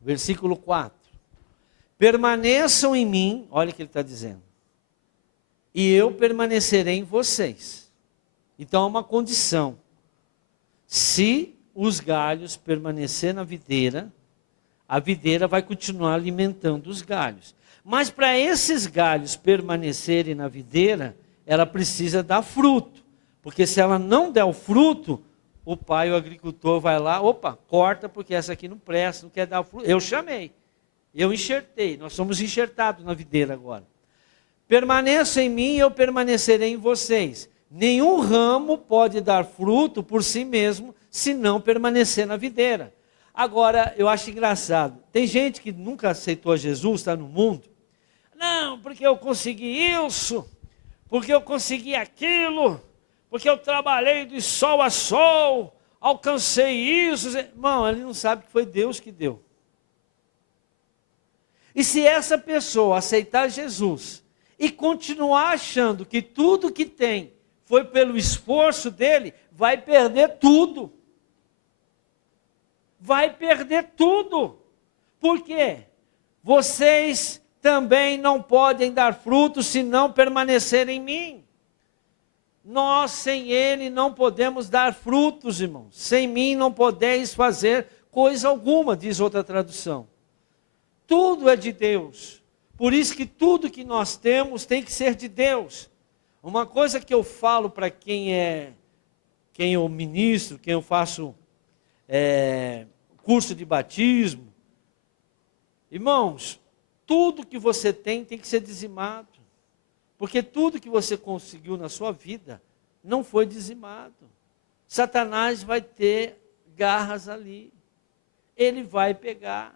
versículo 4. Permaneçam em mim, olha o que ele está dizendo, e eu permanecerei em vocês. Então há uma condição. Se os galhos permanecer na videira, a videira vai continuar alimentando os galhos. Mas para esses galhos permanecerem na videira, ela precisa dar fruto. Porque se ela não der o fruto, o pai, o agricultor, vai lá, opa, corta, porque essa aqui não presta, não quer dar fruto. Eu chamei, eu enxertei, nós somos enxertados na videira agora. Permaneça em mim e eu permanecerei em vocês. Nenhum ramo pode dar fruto por si mesmo, se não permanecer na videira. Agora, eu acho engraçado, tem gente que nunca aceitou Jesus, está no mundo. Não, porque eu consegui isso, porque eu consegui aquilo, porque eu trabalhei de sol a sol, alcancei isso. Irmão, ele não sabe que foi Deus que deu. E se essa pessoa aceitar Jesus e continuar achando que tudo que tem foi pelo esforço dele, vai perder tudo. Vai perder tudo. Por quê? Vocês também não podem dar frutos se não permanecerem em mim. Nós sem ele não podemos dar frutos, irmãos. Sem mim não podeis fazer coisa alguma, diz outra tradução. Tudo é de Deus. Por isso que tudo que nós temos tem que ser de Deus. Uma coisa que eu falo para quem eu ministro, quem eu faço curso de batismo, irmãos, tudo que você tem que ser dizimado. Porque tudo que você conseguiu na sua vida não foi dizimado. Satanás vai ter garras ali. Ele vai pegar.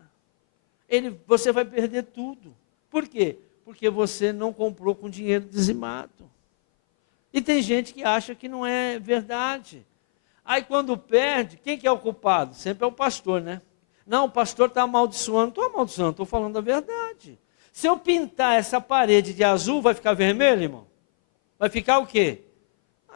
Você vai perder tudo. Por quê? Porque você não comprou com dinheiro dizimado. E tem gente que acha que não é verdade. Aí quando perde, quem que é o culpado? Sempre é o pastor, né? Não, o pastor está amaldiçoando. Não estou amaldiçoando, estou falando a verdade. Se eu pintar essa parede de azul, vai ficar vermelho, irmão? Vai ficar o quê?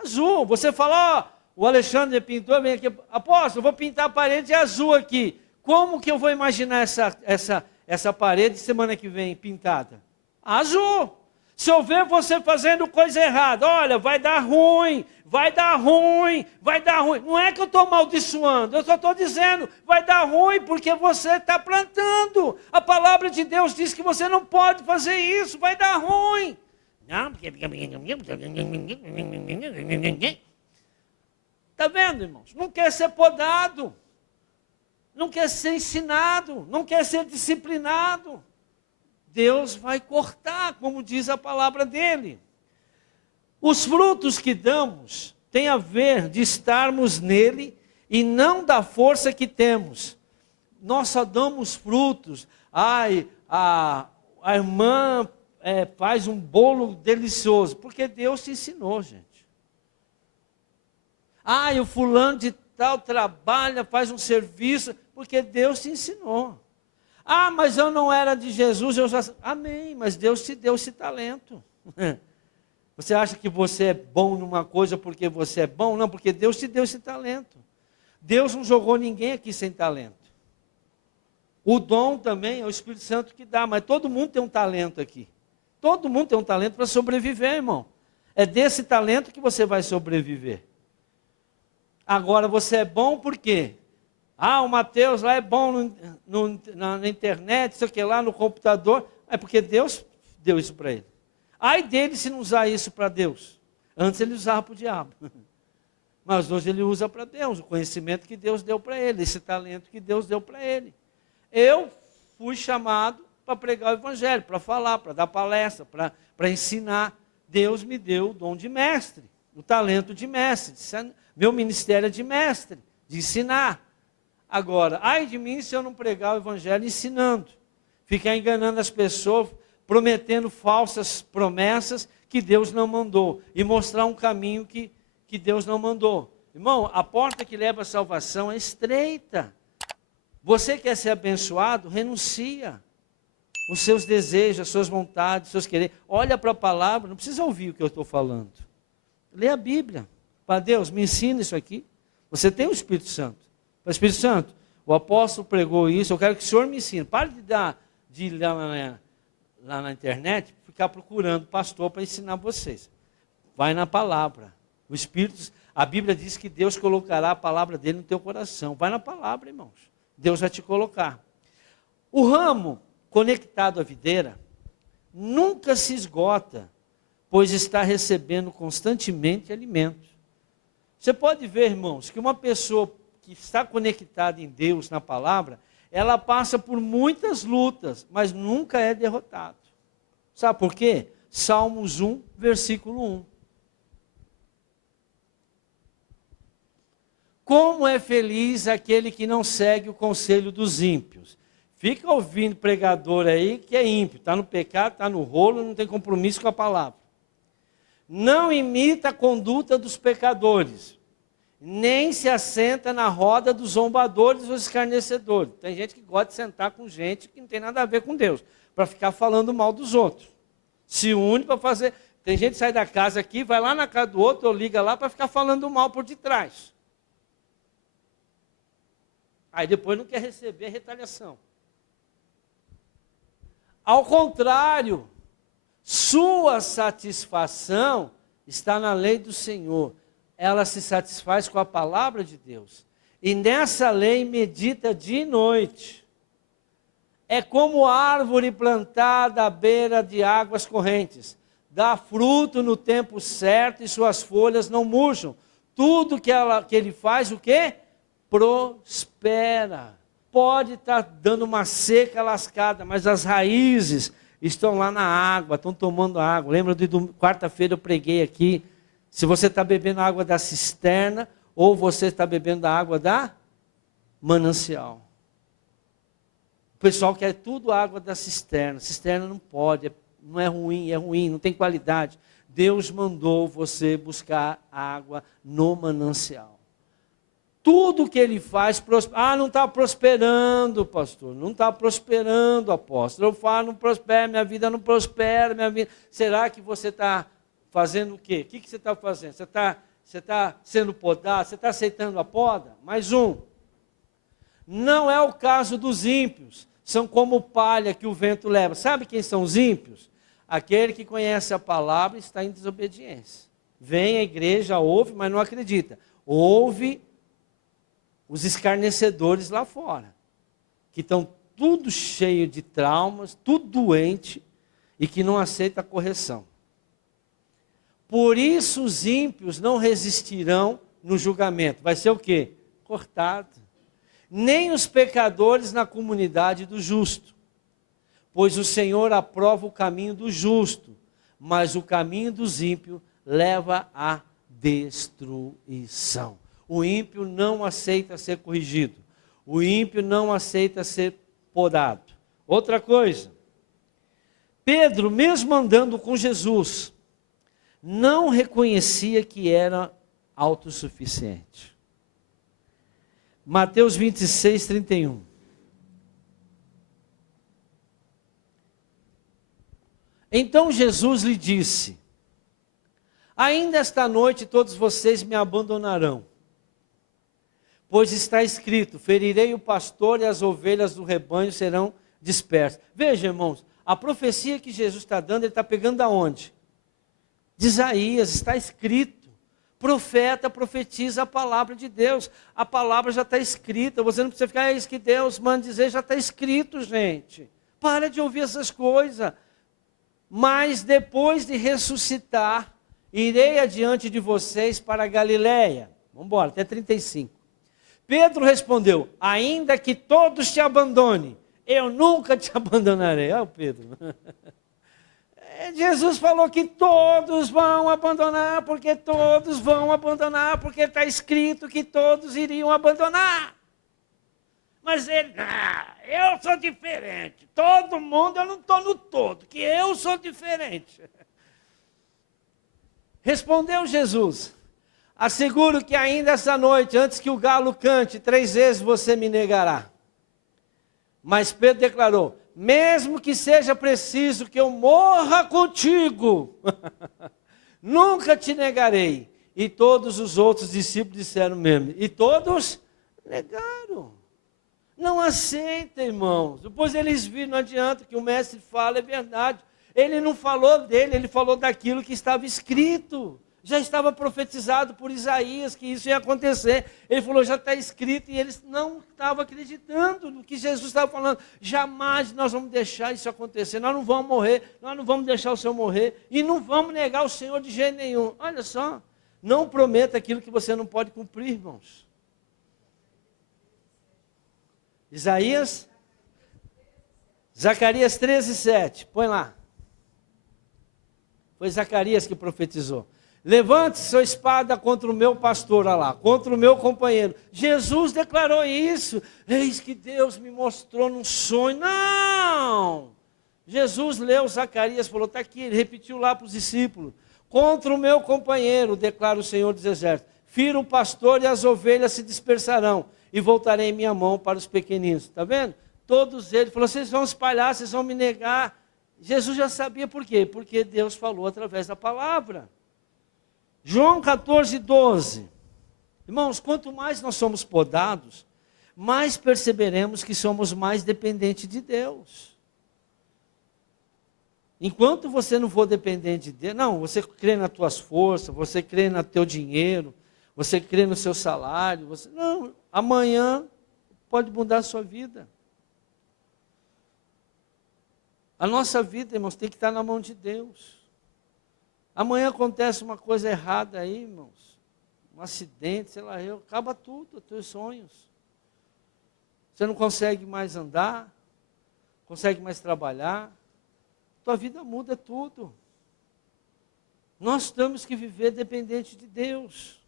Azul. Você fala, ó, o Alexandre pintou, vem aqui, apóstolo, eu vou pintar a parede de azul aqui. Como que eu vou imaginar essa parede semana que vem pintada? Azul. Se eu ver você fazendo coisa errada, olha, vai dar ruim, vai dar ruim, vai dar ruim. Não é que eu estou amaldiçoando, eu só estou dizendo, vai dar ruim porque você está plantando. A palavra de Deus diz que você não pode fazer isso, vai dar ruim. Não, porque... Está vendo, irmãos? Não quer ser podado, não quer ser ensinado, não quer ser disciplinado. Deus vai cortar, como diz a palavra dele. Os frutos que damos têm a ver de estarmos nele e não da força que temos. Nós só damos frutos. Ai, a irmã faz um bolo delicioso, porque Deus te ensinou, gente. Ai, o fulano de tal trabalha, faz um serviço, porque Deus te ensinou. Ah, mas eu não era de Jesus, eu já... Amém, mas Deus te deu esse talento. Você acha que você é bom numa coisa porque você é bom? Não, porque Deus te deu esse talento. Deus não jogou ninguém aqui sem talento. O dom também é o Espírito Santo que dá, mas todo mundo tem um talento aqui. Todo mundo tem um talento para sobreviver, irmão. É desse talento que você vai sobreviver. Agora, você é bom por quê? Ah, o Mateus lá é bom na internet, sei o que lá, no computador. É porque Deus deu isso para ele. Ai dele se não usar isso para Deus. Antes ele usava para o diabo. Mas hoje ele usa para Deus, o conhecimento que Deus deu para ele, esse talento que Deus deu para ele. Eu fui chamado para pregar o evangelho, para falar, para dar palestra, para ensinar. Deus me deu o dom de mestre, o talento de mestre. Meu ministério é de mestre, de ensinar. Agora, ai de mim se eu não pregar o evangelho ensinando, ficar enganando as pessoas, prometendo falsas promessas que Deus não mandou, e mostrar um caminho que Deus não mandou. Irmão, a porta que leva à salvação é estreita. Você quer ser abençoado? Renuncia os seus desejos, as suas vontades, os seus quereres. Olha para a palavra, não precisa ouvir o que eu estou falando. Lê a Bíblia. Para Deus, me ensina isso aqui. Você tem o Espírito Santo. Para o Espírito Santo, o apóstolo pregou isso, eu quero que o Senhor me ensine. Pare de ir lá na internet, ficar procurando pastor para ensinar vocês. Vai na palavra. O Espírito, a Bíblia diz que Deus colocará a palavra dele no teu coração. Vai na palavra, irmãos. Deus vai te colocar. O ramo conectado à videira nunca se esgota, pois está recebendo constantemente alimento. Você pode ver, irmãos, que uma pessoa que está conectada em Deus, na palavra, ela passa por muitas lutas, mas nunca é derrotado. Sabe por quê? Salmos 1, versículo 1. Como é feliz aquele que não segue o conselho dos ímpios. Fica ouvindo pregador aí que é ímpio, está no pecado, está no rolo, não tem compromisso com a palavra. Não imita a conduta dos pecadores, nem se assenta na roda dos zombadores ou escarnecedores. Tem gente que gosta de sentar com gente que não tem nada a ver com Deus, para ficar falando mal dos outros. Se une para fazer... Tem gente que sai da casa aqui, vai lá na casa do outro, ou liga lá para ficar falando mal por detrás. Aí depois não quer receber a retaliação. Ao contrário, sua satisfação está na lei do Senhor. Ela se satisfaz com a palavra de Deus. E nessa lei medita dia e noite. É como árvore plantada à beira de águas correntes. Dá fruto no tempo certo e suas folhas não murcham. Tudo que ele faz, o quê? Prospera. Pode estar dando uma seca lascada, mas as raízes estão lá na água, estão tomando água. Lembra de quarta-feira eu preguei aqui, se você está bebendo água da cisterna, ou você está bebendo a água da manancial. O pessoal quer tudo água da cisterna. Cisterna não pode, não é ruim, não tem qualidade. Deus mandou você buscar água no manancial. Tudo que ele faz, não está prosperando, pastor, não está prosperando, apóstolo. Eu falo, não prospera, minha vida não prospera, minha vida. Será que você está fazendo o quê? O que você está fazendo? Você está sendo podado? Você está aceitando a poda? Mais um. Não é o caso dos ímpios, são como palha que o vento leva. Sabe quem são os ímpios? Aquele que conhece a palavra e está em desobediência. Vem à igreja, ouve, mas não acredita. Ouve os escarnecedores lá fora, que estão tudo cheio de traumas, tudo doente, e que não aceita a correção. Por isso os ímpios não resistirão no julgamento. Vai ser o quê? Cortado. Nem os pecadores na comunidade do justo. Pois o Senhor aprova o caminho do justo, mas o caminho dos ímpios leva à destruição. O ímpio não aceita ser corrigido. O ímpio não aceita ser podado. Outra coisa. Pedro, mesmo andando com Jesus, não reconhecia que era autossuficiente. Mateus 26, 31. Então Jesus lhe disse: ainda esta noite todos vocês me abandonarão. Pois está escrito, ferirei o pastor e as ovelhas do rebanho serão dispersas. Veja, irmãos, a profecia que Jesus está dando, ele está pegando da onde? De Isaías, está escrito. Profeta profetiza a palavra de Deus. A palavra já está escrita, você não precisa ficar, é isso que Deus manda dizer, já está escrito, gente. Para de ouvir essas coisas. Mas depois de ressuscitar, irei adiante de vocês para a Galileia. Vamos embora, até 35. Pedro respondeu, ainda que todos te abandonem, eu nunca te abandonarei. Olha o Pedro. Jesus falou que todos vão abandonar, porque está escrito que todos iriam abandonar. Mas ele, eu sou diferente. Todo mundo, eu não estou no todo, que eu sou diferente. Respondeu Jesus, asseguro que ainda essa noite, antes que o galo cante, 3 vezes você me negará. Mas Pedro declarou, mesmo que seja preciso que eu morra contigo, nunca te negarei. E todos os outros discípulos disseram mesmo. E todos negaram. Não aceita, irmãos. Depois eles viram, não adianta, que o mestre fala, é verdade. Ele não falou dele, ele falou daquilo que estava escrito. Já estava profetizado por Isaías que isso ia acontecer. Ele falou, já está escrito, e eles não estavam acreditando no que Jesus estava falando. Jamais nós vamos deixar isso acontecer, nós não vamos morrer, nós não vamos deixar o Senhor morrer, e não vamos negar o Senhor de jeito nenhum. Olha só, não prometa aquilo que você não pode cumprir, irmãos. Zacarias 13:7, põe lá. Foi Zacarias que profetizou. Levante sua espada contra o meu pastor, olha lá, contra o meu companheiro. Jesus declarou isso. Eis que Deus me mostrou num sonho. Não! Jesus leu Zacarias, falou, está aqui, ele repetiu lá para os discípulos. Contra o meu companheiro, declara o Senhor dos Exércitos. Fira o pastor e as ovelhas se dispersarão. E voltarei minha mão para os pequeninos. Está vendo? Todos eles, falou, vocês vão espalhar, vocês vão me negar. Jesus já sabia por quê? Porque Deus falou através da palavra. João 14:12. Irmãos, quanto mais nós somos podados, mais perceberemos que somos mais dependentes de Deus. Enquanto você não for dependente de Deus, não, você crê nas tuas forças, você crê no teu dinheiro, você crê no seu salário, não, amanhã pode mudar a sua vida. A nossa vida, irmãos, tem que estar na mão de Deus. Amanhã acontece uma coisa errada aí, irmãos. Um acidente, sei lá, acaba tudo, os teus sonhos. Você não consegue mais andar, consegue mais trabalhar. Tua vida muda tudo. Nós temos que viver dependente de Deus.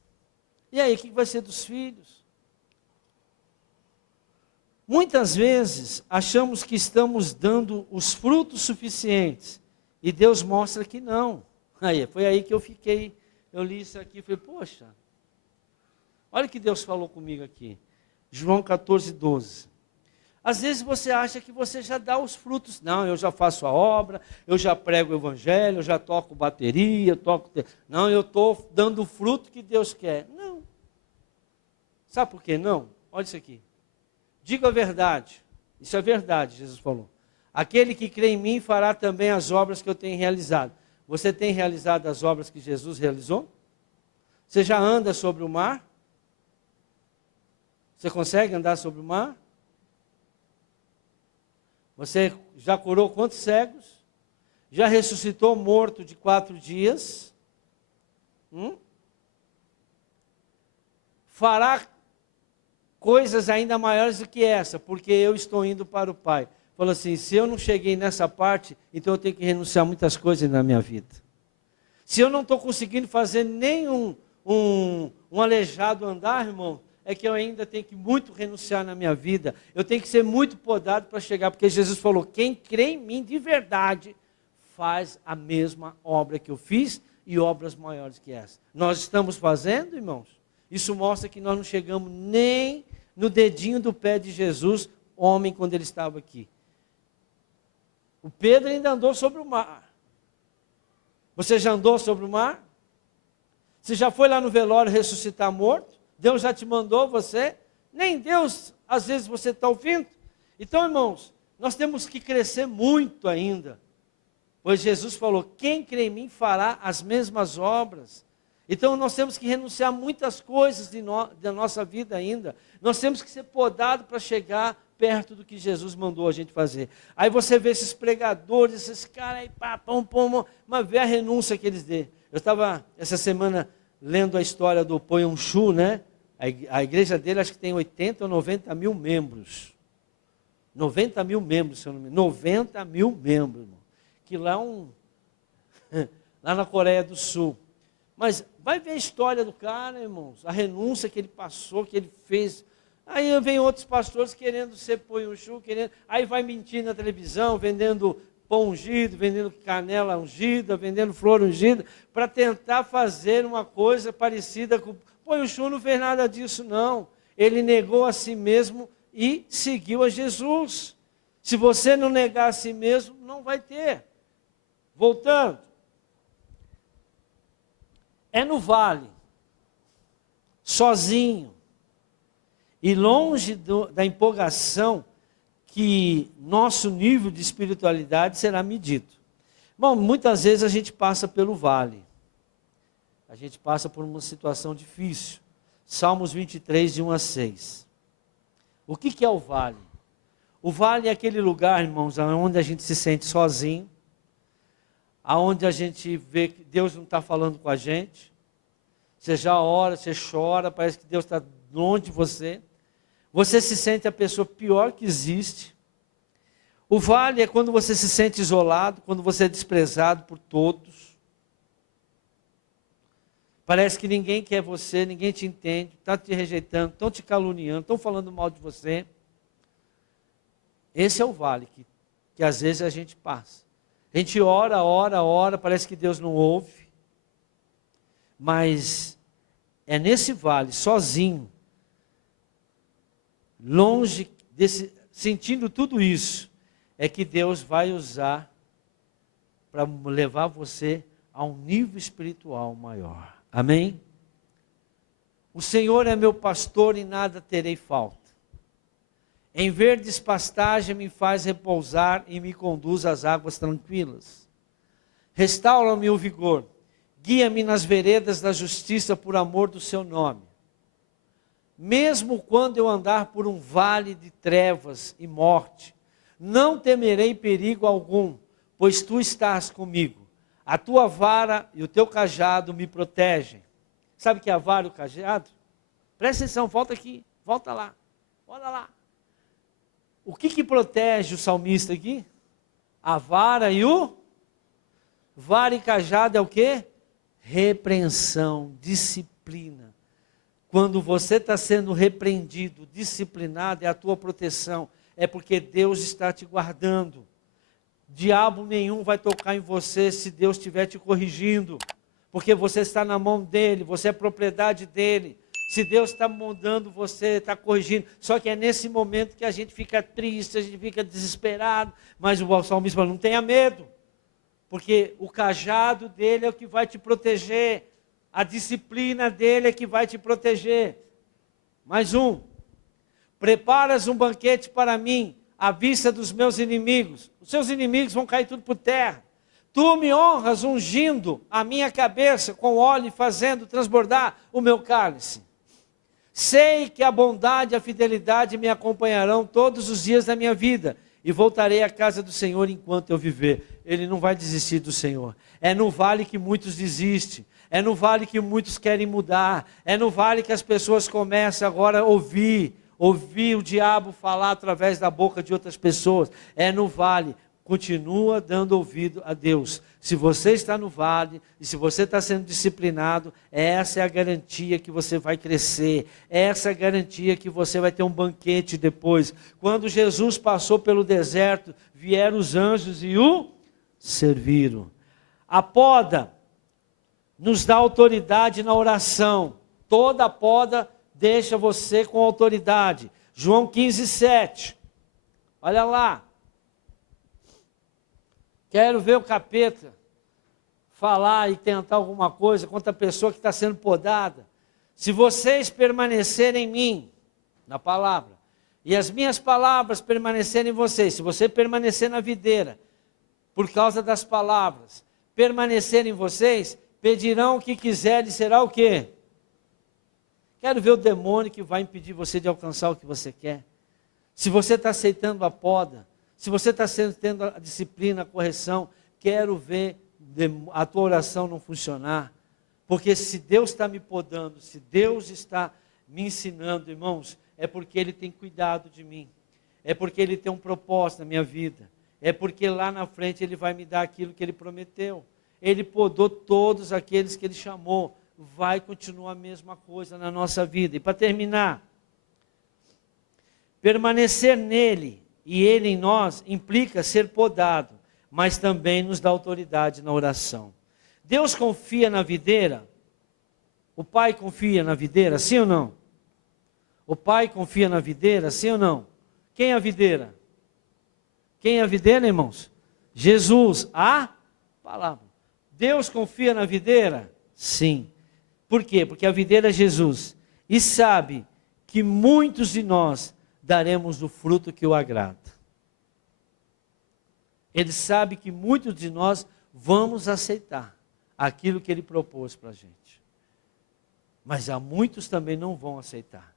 E aí, o que vai ser dos filhos? Muitas vezes achamos que estamos dando os frutos suficientes e Deus mostra que não. Aí, foi aí que eu fiquei, eu li isso aqui e falei, poxa, olha o que Deus falou comigo aqui. João 14:12. Às vezes você acha que você já dá os frutos. Não, eu já faço a obra, eu já prego o evangelho, eu já toco bateria, Não, eu estou dando o fruto que Deus quer. Não. Sabe por que não? Olha isso aqui. Diga a verdade. Isso é verdade, Jesus falou. Aquele que crê em mim fará também as obras que eu tenho realizado. Você tem realizado as obras que Jesus realizou? Você já anda sobre o mar? Você consegue andar sobre o mar? Você já curou quantos cegos? Já ressuscitou morto de 4 dias? Fará coisas ainda maiores do que essa, porque eu estou indo para o Pai. Falou assim, se eu não cheguei nessa parte, então eu tenho que renunciar a muitas coisas na minha vida. Se eu não estou conseguindo fazer nem um aleijado andar, irmão, é que eu ainda tenho que muito renunciar na minha vida. Eu tenho que ser muito podado para chegar, porque Jesus falou, quem crê em mim de verdade, faz a mesma obra que eu fiz e obras maiores que essa. Nós estamos fazendo, irmãos? Isso mostra que nós não chegamos nem no dedinho do pé de Jesus, homem, quando ele estava aqui. O Pedro ainda andou sobre o mar. Você já andou sobre o mar? Você já foi lá no velório ressuscitar morto? Deus já te mandou você? Nem Deus, às vezes você está ouvindo. Então, irmãos, nós temos que crescer muito ainda. Pois Jesus falou, quem crê em mim fará as mesmas obras. Então, nós temos que renunciar a muitas coisas da nossa vida ainda. Nós temos que ser podados para chegar perto do que Jesus mandou a gente fazer. Aí você vê esses pregadores, esses caras aí, mas vê a renúncia que eles dêem. Eu estava, essa semana, lendo a história do Poyonchu, né? A igreja dele, acho que tem 80 ou 90 mil membros. 90 mil membros, se eu não me engano. 90 mil membros, irmão. Que lá lá na Coreia do Sul. Mas vai ver a história do cara, irmãos, a renúncia que ele passou, que ele fez. Aí vem outros pastores querendo ser Poyonchu, aí vai mentir na televisão, vendendo pão ungido, vendendo canela ungida, vendendo flor ungida, para tentar fazer uma coisa parecida com... Poyonchu não fez nada disso, não. Ele negou a si mesmo e seguiu a Jesus. Se você não negar a si mesmo, não vai ter. Voltando. É no vale, sozinho, e longe da empolgação que nosso nível de espiritualidade será medido. Bom, muitas vezes a gente passa pelo vale. a gente passa por uma situação difícil. Salmos 23, de 1 a 6. O que é o vale? O vale é aquele lugar, irmãos, onde a gente se sente sozinho, aonde a gente vê que Deus não está falando com a gente. Você já ora, você chora, parece que Deus está longe de você. Você se sente a pessoa pior que existe. O vale é quando você se sente isolado, quando você é desprezado por todos. Parece que ninguém quer você, ninguém te entende, está te rejeitando, estão te caluniando, estão falando mal de você. Esse é o vale que às vezes a gente passa. A gente ora, parece que Deus não ouve. Mas é nesse vale, sozinho, longe, sentindo tudo isso, é que Deus vai usar para levar você a um nível espiritual maior. Amém? O Senhor é meu pastor e nada terei falta. Em verdes pastagens me faz repousar e me conduz às águas tranquilas. Restaura-me o vigor, guia-me nas veredas da justiça por amor do seu nome. Mesmo quando eu andar por um vale de trevas e morte, não temerei perigo algum, pois tu estás comigo. A tua vara e o teu cajado me protegem. Sabe o que é a vara e o cajado? Presta atenção, volta aqui, volta lá, olha lá. O que protege o salmista aqui? A vara e o... Vara e cajado é o quê? Repreensão, disciplina. Quando você está sendo repreendido, disciplinado, é a tua proteção. É porque Deus está te guardando. Diabo nenhum vai tocar em você se Deus estiver te corrigindo. Porque você está na mão dele, você é propriedade dele. Se Deus está mandando você, está corrigindo. Só que é nesse momento que a gente fica triste, a gente fica desesperado. Mas o salmista fala, não tenha medo. Porque o cajado dele é o que vai te proteger. A disciplina dele é que vai te proteger. Mais um. Preparas um banquete para mim, à vista dos meus inimigos. Os seus inimigos vão cair tudo por terra. Tu me honras ungindo a minha cabeça com óleo e fazendo transbordar o meu cálice. Sei que a bondade e a fidelidade me acompanharão todos os dias da minha vida e voltarei à casa do Senhor enquanto eu viver. Ele não vai desistir do Senhor. É no vale que muitos desistem. É no vale que muitos querem mudar. É no vale que as pessoas começam agora a ouvir o diabo falar através da boca de outras pessoas. É no vale. Continua dando ouvido a Deus. Se você está no vale e se você está sendo disciplinado, essa é a garantia que você vai crescer. Essa é a garantia que você vai ter um banquete depois. Quando Jesus passou pelo deserto, vieram os anjos e o serviram. A poda nos dá autoridade na oração. Toda poda deixa você com autoridade. João 15:7. Olha lá. Quero ver o capeta falar e tentar alguma coisa contra a pessoa que está sendo podada. Se vocês permanecerem em mim, na palavra, e as minhas palavras permanecerem em vocês, se você permanecer na videira, por causa das palavras, permanecer em vocês, pedirão o que quiserem, será o quê? Quero ver o demônio que vai impedir você de alcançar o que você quer. Se você está aceitando a poda, se você está tendo a disciplina, a correção, quero ver a tua oração não funcionar. Porque se Deus está me podando, se Deus está me ensinando, irmãos, é porque Ele tem cuidado de mim. É porque Ele tem um propósito na minha vida. É porque lá na frente Ele vai me dar aquilo que Ele prometeu. Ele podou todos aqueles que Ele chamou. Vai continuar a mesma coisa na nossa vida. E para terminar, permanecer nele e ele em nós implica ser podado, mas também nos dá autoridade na oração. Deus confia na videira? O pai confia na videira, sim ou não? O pai confia na videira, sim ou não? Quem é a videira? Quem é a videira, irmãos? Jesus, a palavra. Deus confia na videira? Sim. Por quê? Porque a videira é Jesus. E sabe que muitos de nós daremos o fruto que o agrada. Ele sabe que muitos de nós vamos aceitar aquilo que Ele propôs para a gente. Mas há muitos também não vão aceitar.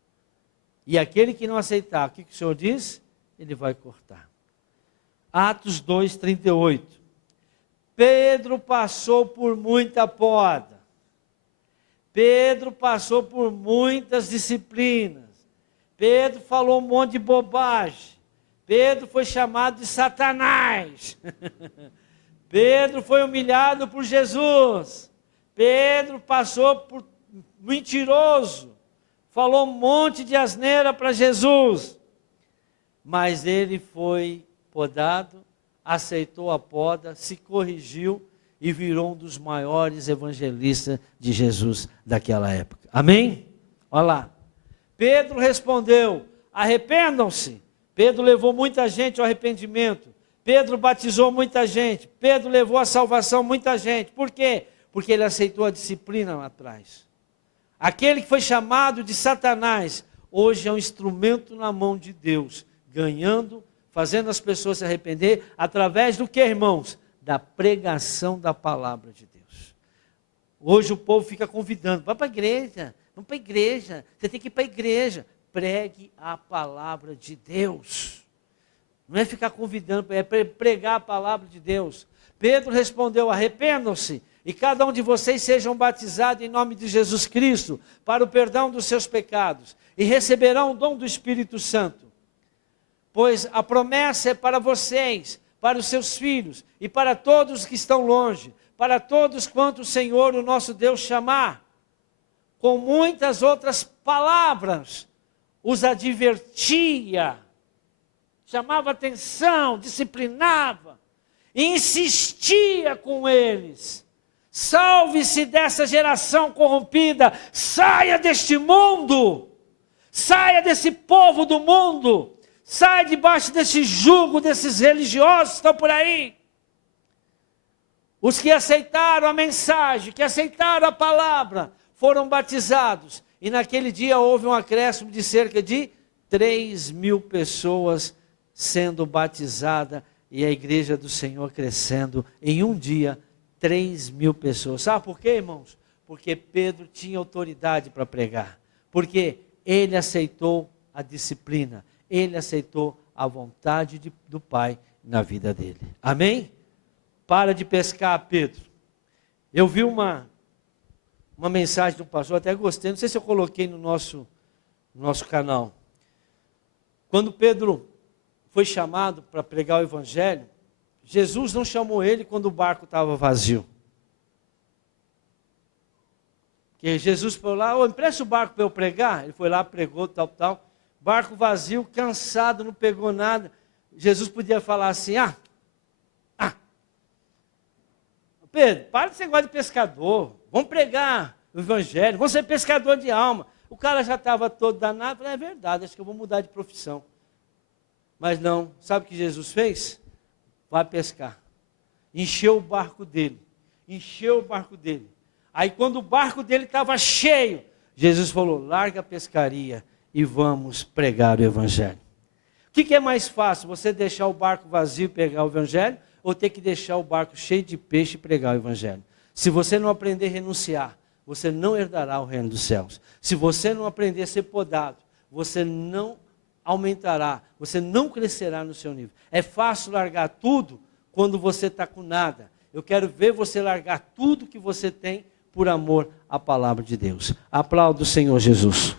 E aquele que não aceitar, o que o Senhor diz? Ele vai cortar. Atos 2:38. Pedro passou por muita poda. Pedro passou por muitas disciplinas. Pedro falou um monte de bobagem. Pedro foi chamado de Satanás. Pedro foi humilhado por Jesus. Pedro passou por mentiroso. Falou um monte de asneira para Jesus. Mas ele foi podado, aceitou a poda, se corrigiu e virou um dos maiores evangelistas de Jesus daquela época. Amém? Olha lá. Pedro respondeu: arrependam-se. Pedro levou muita gente ao arrependimento. Pedro batizou muita gente. Pedro levou à salvação muita gente. Por quê? Porque ele aceitou a disciplina lá atrás. Aquele que foi chamado de Satanás, hoje é um instrumento na mão de Deus, ganhando, fazendo as pessoas se arrepender, através do que, irmãos? Da pregação da palavra de Deus. Hoje o povo fica convidando: vai para a igreja, vamos para a igreja, você tem que ir para a igreja. Pregue a palavra de Deus. Não é ficar convidando, é pregar a palavra de Deus. Pedro respondeu: arrependam-se, e cada um de vocês sejam batizados em nome de Jesus Cristo, para o perdão dos seus pecados, e receberão o dom do Espírito Santo. Pois a promessa é para vocês, para os seus filhos, e para todos que estão longe, para todos quanto o Senhor, o nosso Deus, chamar. Com muitas outras palavras, os advertia, chamava atenção, disciplinava, insistia com eles: salve-se dessa geração corrompida, saia deste mundo, saia desse povo do mundo, saia debaixo desse jugo desses religiosos que estão por aí. Os que aceitaram a mensagem, que aceitaram a palavra, foram batizados. E naquele dia houve um acréscimo de cerca de 3.000 pessoas sendo batizadas e a igreja do Senhor crescendo. Em um dia, 3.000 pessoas. Sabe por quê, irmãos? Porque Pedro tinha autoridade para pregar. Porque ele aceitou a disciplina. Ele aceitou a vontade do Pai na vida dele. Amém? Para de pescar, Pedro. Eu vi uma mensagem do pastor, até gostei, não sei se eu coloquei no nosso canal. Quando Pedro foi chamado para pregar o evangelho, Jesus não chamou ele quando o barco estava vazio. Que Jesus foi lá: empresta o barco para eu pregar. Ele foi lá, pregou, tal. Barco vazio, cansado, não pegou nada. Jesus podia falar assim: Pedro, para de ser negócio de pescador, vamos pregar o evangelho, vamos ser pescador de alma. O cara já estava todo danado, falei: é verdade, acho que eu vou mudar de profissão. Mas não, sabe o que Jesus fez? Vai pescar. Encheu o barco dele. Aí quando o barco dele estava cheio, Jesus falou: larga a pescaria e vamos pregar o evangelho. O que é mais fácil, você deixar o barco vazio e pegar o evangelho, ou ter que deixar o barco cheio de peixe e pregar o evangelho? Se você não aprender a renunciar, você não herdará o reino dos céus. Se você não aprender a ser podado, você não aumentará, você não crescerá no seu nível. É fácil largar tudo quando você está com nada. Eu quero ver você largar tudo que você tem por amor à palavra de Deus. Aplauda o Senhor Jesus.